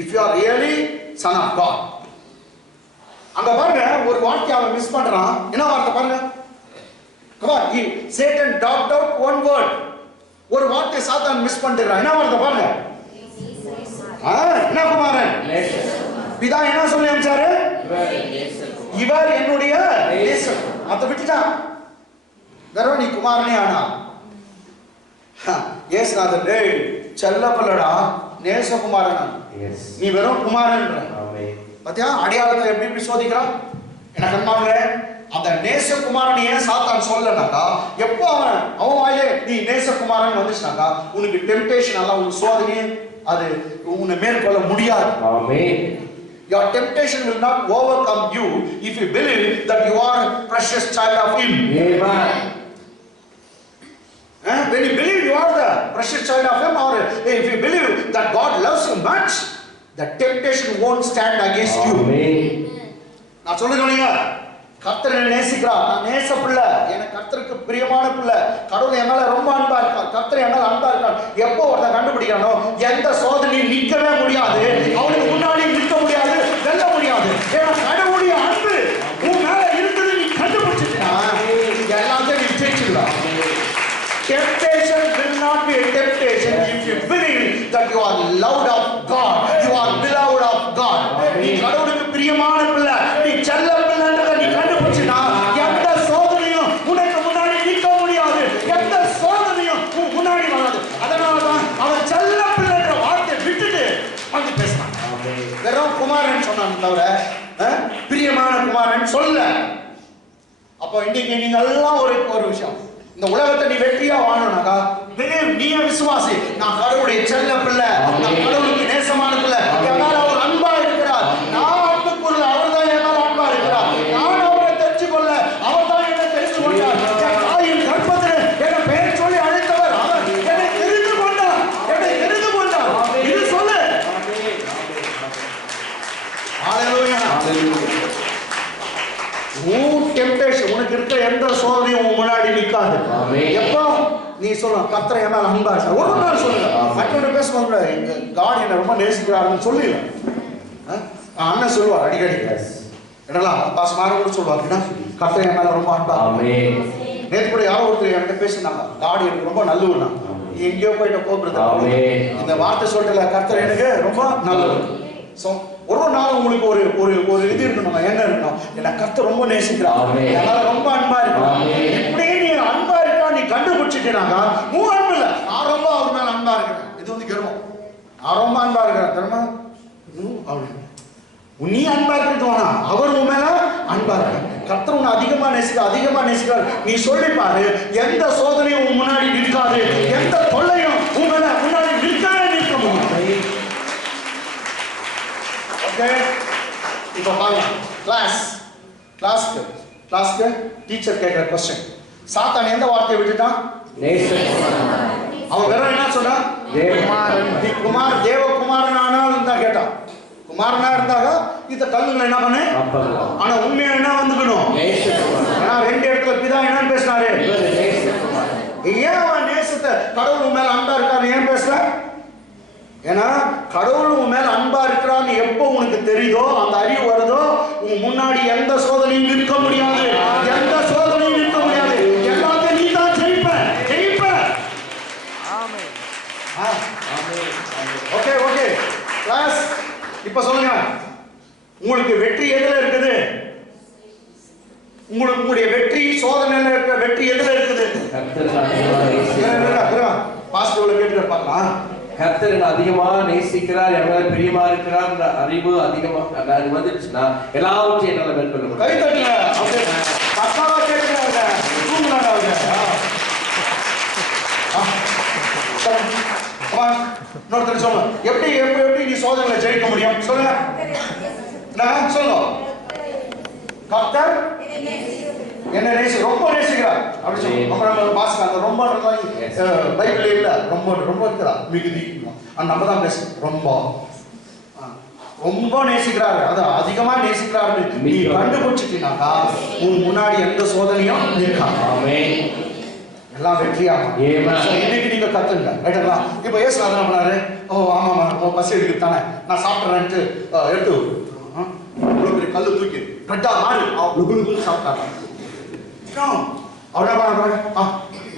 if you are really son of God. அங்க பாருங்க, ஒரு வார்த்தை அவன் மிஸ் பண்றான். என்ன வார்த்தை பாருங்க? Come on, Satan dropped out one word. ஒரு வார்த்தை சாத்தான் மிஸ் பண்ணிடுறான். என்ன வார்த்தை பாருங்க? என்ன குமாரன்? பிதா என்ன சொல்லி அனுப்பிச்சாரு? இவர் என்னுடைய நேசர். அதை விட்டுட்டான். வெறும் நீ குமாரனே ஆனா. ஏசுநாதர், டேய் செல்ல பிள்ளடா, நேசகுமாரன், நீ வெறும் குமாரன். பாத்தியா அடையாளத்தை எப்படி எப்படி சோதிக்கிறான்? எனக்கு அன்பானே அந்த நேசகுமாரன் ஏன் சாத்தான் சொல்லனாக்கா, எப்போ அவன் வாயிலே நீ நேசகுமாரன் வந்துச்சுனாக்கா உனக்கு டெம்டேஷன் எல்லாம் உனக்கு சோதனை அது உன்னை மேற்கொள்ள முடியாது. ஆமென். Your temptation will not overcome you if you believe that you are a precious child of Him. Amen. When you believe you are the precious child of Him, or if you believe that God loves you much, the temptation won't stand against you. Amen. நான் சொல்லுங்க, கர்த்தர் என்னை நேசிக்கிறார், நான் நேச பிள்ளை, எனக்கு கர்த்தருக்கு பிரியமான பிள்ளை, கடவுள் என் மேல ரொம்ப அன்பா இருக்கார், கர்த்தர் என் மேல அன்பா இருக்கார். எப்போ ஒருத்தன் கண்டுபிடிக்கிறானோ எந்த சோதனையும் நிற்கவே முடியாது, அவனுக்கு முன்னாடி நிற்க முடியாது, வெல்ல முடியாது. ஏன்னா கடவுளுடைய அன்பு உன் மேல இருக்குது, நீ கண்டுபிடிச்சிட்டா எல்லாத்தையும் நீ ஜெயிச்சிடலாம். Temptation will not be a temptation if you believe that you are loved of God, you are beloved of God. நீ கடவுளுக்கு பிரியமான பிள்ளை, நீ செல்ல பிள்ளைன்றதை நீ கண்டுபிடிச்சினா எந்த சோதனையும் உனக்கு முன்னாடி நிற்க முடியாது, எந்த சோதனையும் உன் முன்னாடி வராது. அதனாலதான் அவன் செல்ல பிள்ளைன்ற வார்த்தையை விட்டுட்டு வந்து பேசினான். வெறும் குமாரன் சொன்னான் தவிர பிரியமான குமாரன் சொல்ல. அப்போ இன்னைக்கு நீங்க எல்லாம் ஒரு விஷயம், இந்த உலகத்தை நீ வெற்றியா வாழணும்னாக்கா நீ விசுவாசி, நான் கடவுளுடைய செல்ல பிள்ளை, நான் கடவுளுக்கு நேசமான பிள்ளை, என் மேல அவர் அன்பா இருக்கிறார், நான் அன்புக்குள்ள அவர் தான் என் மேல அன்பா இருக்கிறார், நான் அவரை தெரிஞ்சு கொள்ள அவர் தான் என்னை தெரிந்து கொண்டார், என் தாயின் கர்ப்பத்தில் என்னை பெயர் சொல்லி அழைத்தவர் அவர், என்னை தெரிந்து கொண்டார், என்னை தெரிந்து கொண்டார். இது சொல்லு. ஹalleluya. டெம்டேஷன் உனக்கு இருக்க எந்த சோதனையும் உன் முன்னாடி நிற்காது. எப்போ நீ சொல்லலாம் கர்த்தர் என் மேல அன்பா இருக்கார், ஒரு நாள் சொல்லுங்க. மற்றவங்க பேசுவாங்க எங்க காட் என்ன ரொம்ப நேசிக்கிறாருன்னு சொல்லல. அண்ணன் சொல்லுவார் அடிக்கடி, என்னலாம் பாசமாக கூட சொல்லுவாங்க, கர்த்தர் என் மேல ரொம்ப அன்பா. நேற்று கூட யாரோ ஒருத்தர் என்கிட்ட பேசினாங்க, காட் எனக்கு ரொம்ப நல்லவனா, நீ எங்கேயோ போயிட்ட போகிறது இந்த வார்த்தை சொல்லிட்டு கர்த்தர் எனக்கு ரொம்ப நல்லவர். ஸோ ஒரு நாள் உங்களுக்கு ஒரு ஒரு ஒரு இது இருக்கணும், என்ன இருக்கணும், என்ன கர்த்தர் ரொம்ப நேசிக்கிறான், என்னால ரொம்ப அன்பா இருக்கான். இப்படியே நீ அன்பா இருக்கா நீ கண்டுபிடிச்சிட்டேனாக்கா உன் அன்பு இல்லை, நான் ரொம்ப அவர் மேல அன்பா இருக்கிறேன். இது வந்து கர்வம். நான் ரொம்ப அன்பா இருக்கிறேன் தெரியுமா, நீ அன்பா இருக்கிறது வேணா, அவர் உன் மேல அன்பா இருக்க. கர்த்தர் உன்னை அதிகமா நேசிக்கிறார். நீ சொல்லி பாரு, எந்த சோதனையும் உன் முன்னாடி நிற்காது, எந்த தொல்லையும் உன் மேல முன்னாடி நிற்கவே நிற்க முடியாது. இப்போ பாருங்க, கிளாஸ்க்கு டீச்சர் கேட்கிற கொஸ்டின், சாத்தான் எந்த வார்த்தையை விட்டுட்டான்? அவன் வேற என்ன சொன்னான்? தேவகுமாரன் ஆனாலும் தான் கேட்டான். குமாரனா இருந்தாக இந்த கல்லுங்களை என்ன பண்ணு, ஆனா உண்மையா என்ன வந்துக்கணும். ஏன்னா ரெண்டு இடத்துல பிதா என்னன்னு பேசினாரு, ஏன் அவன் நேசத்தை கடவுள் மேல அன்பா இருக்காரு ஏன் பேசல? ஏன்னா கடவுள் உன் மேல அன்பா இருக்கிறான்னு எப்போ உனக்கு தெரியுதோ, அந்த அறிவு வருதோ, உன் முன்னாடி எந்த சோதனையும் நிற்க முடியாது, எந்த சோதனையும் நிற்க முடியாது. எல்லாத்தையும் நீ தான் ஜெயிப்ப. ஓகே கிளாஸ், இப்ப சொல்லுங்க, உங்களுக்கு வெற்றி எதுல இருக்குது? உங்களுடைய வெற்றி சோதனையில இருக்கிற வெற்றி எதுல இருக்குது? பாஸ்டர்ல கேட்டு பார்க்கலாம். கர்த்தர் அதிகமா நேசிக்கிறார், எவ்வளவு பிரியமா இருக்கிறார் அறிவு அதிகமா வந்துடுச்சுன்னா எல்லாவற்றையும் என்னால மேற்கொள்ள முடியும். கை தட்டுங்க. பக்காவா கேட்கிறாங்க. இன்னொருத்தர் சொல்லுங்க, எப்படி நீ சோதனைகளை ஜெயிக்க முடியும் சொல்லுங்க. சொல்லுங்க, கர்த்தர் என்ன ரொம்ப நேசிக்கிறார் அப்படி சொல்லுங்க. பாசம் அந்த ரொம்ப பைபிள் இல்ல, ரொம்ப இருக்கிறா மிகுதி, நம்ம தான் பேசுறோம். ரொம்ப நேசிக்கிறாரு, அது அதிகமா நேசிக்கிறாரு நீ கண்டுபிடிச்சிட்டீங்கன்னாக்கா உன் முன்னாடி எந்த சோதனையும் இருக்காது, எல்லாம் வெற்றியாகும். இன்னைக்கு நீங்க கத்துங்க ரைட்டுங்களா? இப்ப ஏசு என்ன பண்ணாரு, ஆமா பசி எடுக்கு தானே நான் சாப்பிட்றேன்ட்டு எடுத்து இவ்வளவு பெரிய கல்லு தூக்கி கட்டா மாறி சாப்பிட்டாங்க.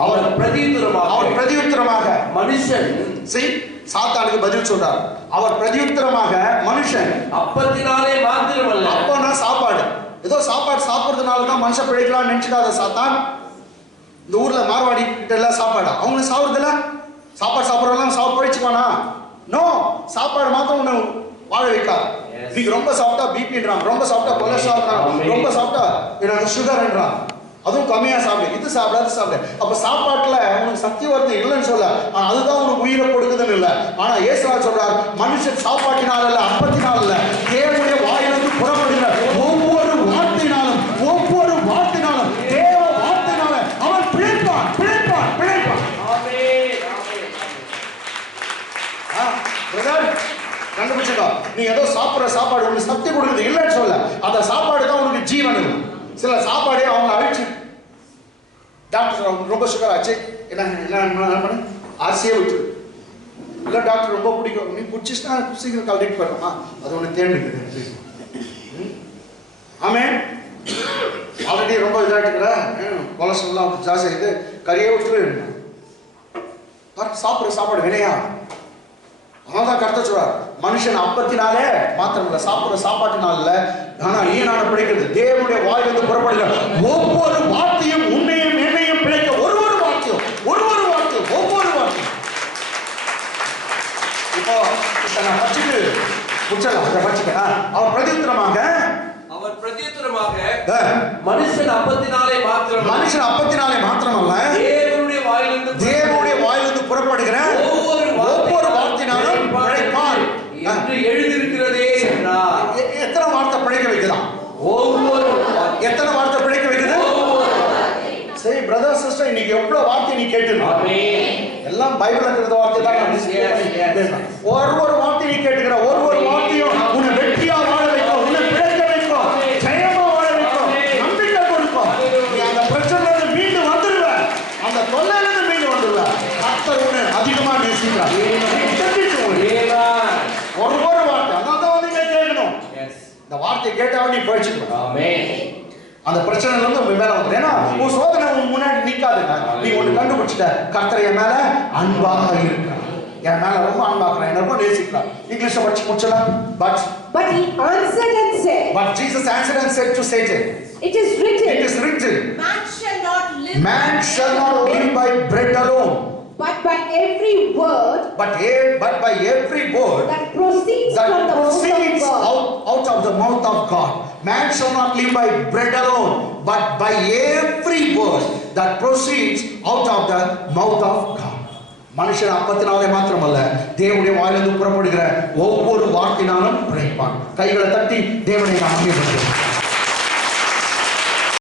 அவர் பிரதியுத்தரமாக மனுஷன் சாத்தானுக்கு பதில் சொல்றார். அவர் பிரதியுத்தரமாக மனுஷன் அப்பத்தினாலே மாத்திரமல்ல, அப்பனா சாப்பாடு, ஏதோ சாப்பாடு சாப்பிடுறதுனால தான் மனுஷன் பிழைக்கலாம்னு நினைச்சிடாத சாத்தான். இந்த ஊர்ல மார்வாடி கிட்ட எல்லாம் சாப்பாடா, அவங்களும் சாப்பிடுறதுல சாப்பாடு சாப்பிட்றதெல்லாம் பிழைச்சுப்பானா? நோ, சாப்பாடு மாத்திரம் உன்னை வாழ வைக்காது. நீங்க ரொம்ப சாப்பிட்டா பிபின்றான், ரொம்ப சாப்பிட்டா கொலஸ்ட்ரால், ரொம்ப சாப்பிட்டா சுகர்ன்றான். அதுவும் கம்மியா சாப்பிடு, இது சாப்பிட அது சாப்பிடு. அப்ப சாப்பாட்டுல உனக்கு சக்தி வருது இல்லைன்னு சொல்ல, ஆனா அதுதான் உனக்கு உயிரை கொடுக்குதுன்னு இல்ல. ஆனா இயேசுவா சொல்றார், மனுஷன் சாப்பாட்டினால் அல்ல அப்பத்தினால் அல்ல, தேவனுடைய வாயிலிருந்து புறப்படுகிற ஒவ்வொரு வார்த்தையினாலும் தேவ வார்த்தையினால அவன் பிழைப்பான். கண்டுபிடிச்சுக்கோ, நீ ஏதோ சாப்பிடுற சாப்பாடு உனக்கு சக்தி கொடுக்குது இல்லைன்னு சொல்ல, அந்த சாப்பாடு தான் உனக்கு ஜீவன். சில சாப்பாடே அவங்க அழிச்சு, டாக்டர் ரொம்ப சுகர் ஆச்சு, என்ன ஆசையே விட்டு இல்லை டாக்டர் ரொம்ப பிடிக்கும், நீ பிடிச்சிச்சுன்னா சீக்கிரம் கல்டிட்டு போயிடுமா, அது ஒன்று தேர்ந்துக்குது. ஆமே ஆல்ரெடி ரொம்ப இதாகிட்டுக்கிற கொலஸ்ட்ரால்லாம் ஜாஸ்தி ஆகிது, கறியை விட்டு சாப்பிட்ற சாப்பாடு வினையா. அவன்தான் கருத்த சொல்றார், மனுஷன் அப்பத்தினாலே மாத்திரம் இல்ல, சாப்பிடுற சாப்பாட்டினால, ஆனா ஈனான பிழைக்கிறது தேவனுடைய வாயிலிருந்து புறப்படுகிற ஒவ்வொரு வார்த்தையும் உன்னையும் என்னையும் பிழைக்க ஒவ்வொரு வார்த்தையும். இப்போ நான் படிச்சுட்டு முடிச்சிடலாம். அவர் பிரதியுத்தரமாக மனுஷன் அப்பத்தினாலே மாத்திரமல்ல, தேவனுடைய வாயிலிருந்து புறப்படுகிற ஒவ்வொரு வார்த்தையினாலும் பிழைப்பான் என்று எழுதியிருக்கிறதே என்றார். எத்தனை வார்த்தை பிழைக்க வைக்கலாம்? எத்தனை வார்த்தை பிழைக்க வைக்குது? சரி பிரதர் சிஸ்டர், இன்னைக்கு எவ்வளவு வார்த்தை நீ கேட்டுருக்க? எல்லாம் பைபிள்ல இருக்கிற வார்த்தை தான். ஒரு வார்த்தை நீ கேட்டுக்கிற, ஒரு வார்த்தையும் உன்னை வெற்றியா வாழ வைக்கும், உன்னை பிழைக்க வைக்கும், ஜெயமா வாழ வைக்கும், நம்பிக்கை கொடுக்கும். நீ அந்த பிரச்சனை மீண்டு வந்துடுவ, அந்த தொல்லையிலிருந்து மீண்டு வந்துடுவ. கர்த்தர் உன்னை அதிகமா நேசிக்கிறார். ஒரு வார்த்தை அதான் வந்து கேட்கணும். இந்த வார்த்தையை கேட்டாவே நீ போயிடுச்சுக்கணும். அந்த பிரச்சனை வந்து உங்க மேல வந்து, ஏன்னா உன் சோதனை உன் முன்னாடி நிக்காதுங்க. நீ ஒண்ணு கண்டுபிடிச்சிட்ட, கர்த்தர் என் மேல அன்பாக இருக்கிறார், என் மேல ரொம்ப அன்பாக்குறான், என்ன ரொம்ப நேசிக்கிறார். இங்கிலீஷ்ல படிச்சு முடிச்சலாம். But he answered and said, But Jesus answered and said to Satan, It is written, Man shall not live by bread alone, but by every word by every word that proceeds from the mouth of God. out of the mouth of God. Man shall not live by bread alone, but by every word that proceeds out of the mouth of God. மனுஷன் அப்பத்தினாலே மாத்திரமல்ல, தேவனுடைய வாயிலிருந்து புறப்படுகிற ஒவ்வொரு வார்த்தையினாலும் பிழைப்பான். கைகளை தட்டி தேவனை நாம் மகிமைப்படுத்துவோம்.